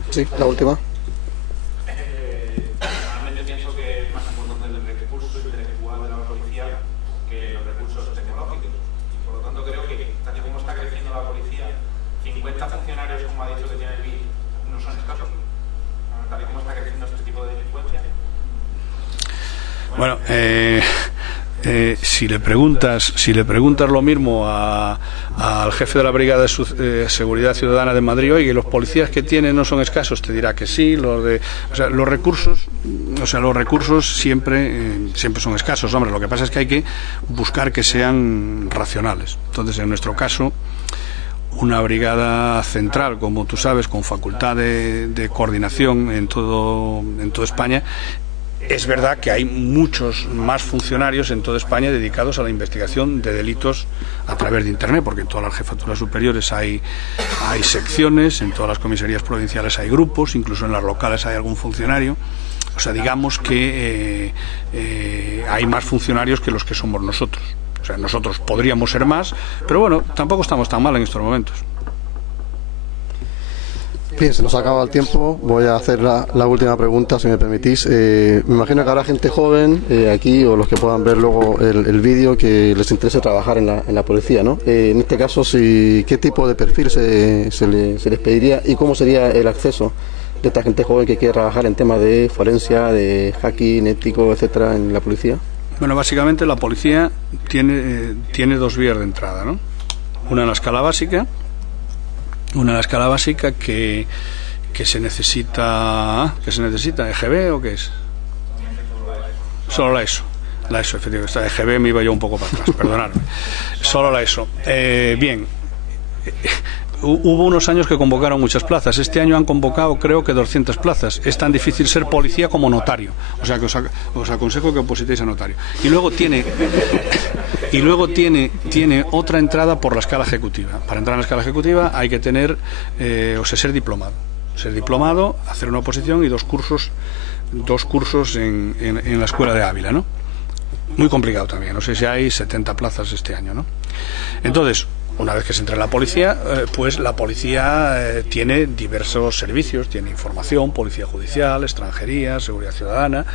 Sí, la última. Funcionarios, como ha dicho que tiene el BID, no son escasos, tal y como está creciendo este tipo de delincuencia. Bueno, si le preguntas lo mismo al jefe de la Brigada de Seguridad Ciudadana de Madrid, oye, los policías que tienen no son escasos, te dirá que sí. Los recursos siempre son escasos, hombre. Lo que pasa es que hay que buscar que sean racionales. Entonces, en nuestro caso, una brigada central, como tú sabes, con facultad de coordinación en toda España. Es verdad que hay muchos más funcionarios en toda España dedicados a la investigación de delitos a través de Internet, porque en todas las jefaturas superiores hay secciones, en todas las comisarías provinciales hay grupos, incluso en las locales hay algún funcionario. O sea, digamos que hay más funcionarios que los que somos nosotros. O sea, nosotros podríamos ser más, pero bueno, tampoco estamos tan mal en estos momentos. Bien, se nos acaba el tiempo. Voy a hacer la última pregunta, si me permitís. Me imagino que habrá gente joven aquí, o los que puedan ver luego el vídeo, que les interese trabajar en la policía, ¿no? En este caso, ¿qué tipo de perfil se les pediría y cómo sería el acceso de esta gente joven que quiere trabajar en temas de forencia, de hacking, ético, etcétera, en la policía? Bueno, básicamente la policía tiene dos vías de entrada, ¿no? Una en la escala básica. Que se necesita EGB, ¿o qué es? Solo la ESO, efectivamente. Esta EGB me iba yo un poco para atrás, perdonadme. Solo la ESO. Bien. Hubo unos años que convocaron muchas plazas. Este año han convocado, creo que 200 plazas. Es tan difícil ser policía como notario. O sea que os aconsejo que opositéis a notario. Y luego tiene otra entrada por la escala ejecutiva. Para entrar en la escala ejecutiva hay que tener, ser diplomado. Ser diplomado, hacer una oposición y dos cursos en la escuela de Ávila, ¿no? Muy complicado también. No sé si hay 70 plazas este año, ¿no? Entonces, una vez que se entra en la policía, pues la policía tiene diversos servicios, tiene información, policía judicial, extranjería, seguridad ciudadana.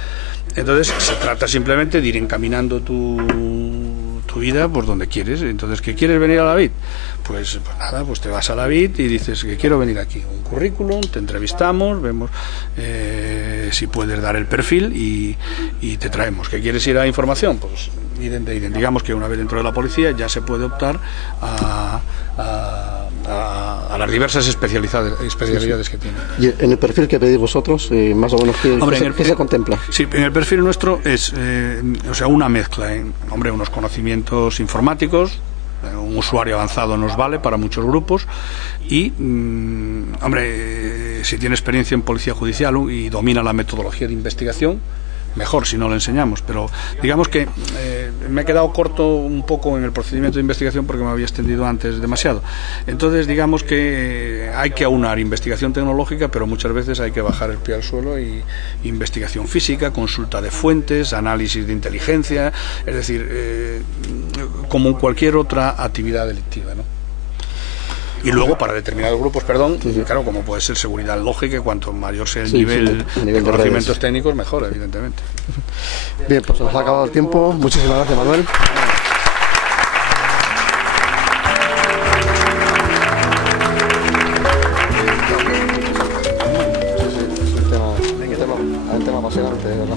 Entonces se trata simplemente de ir encaminando tu vida por donde quieres. Entonces, ¿qué quieres venir a la VID? Pues nada, pues te vas a la VID y dices que quiero venir aquí. Un currículum, te entrevistamos, vemos si puedes dar el perfil y te traemos. ¿Qué quieres ir a información? Pues digamos que una vez dentro de la policía ya se puede optar a las diversas especialidades que tiene. ¿Y en el perfil que pedís vosotros, más o menos, qué se contempla? Sí, en el perfil nuestro es una mezcla, unos conocimientos informáticos. Un usuario avanzado nos vale para muchos grupos y, si tiene experiencia en policía judicial y domina la metodología de investigación, mejor si no lo enseñamos, pero digamos que me he quedado corto un poco en el procedimiento de investigación porque me había extendido antes demasiado. Entonces, digamos que hay que aunar investigación tecnológica, pero muchas veces hay que bajar el pie al suelo y investigación física, consulta de fuentes, análisis de inteligencia, es decir, como cualquier otra actividad delictiva, ¿no? Y luego para determinados grupos, claro, como puede ser seguridad lógica, cuanto mayor sea el nivel de conocimientos técnicos, mejor, evidentemente. Bien, pues se nos ha acabado el tiempo. Muchísimas gracias, Manuel. Es un tema apasionante, de verdad.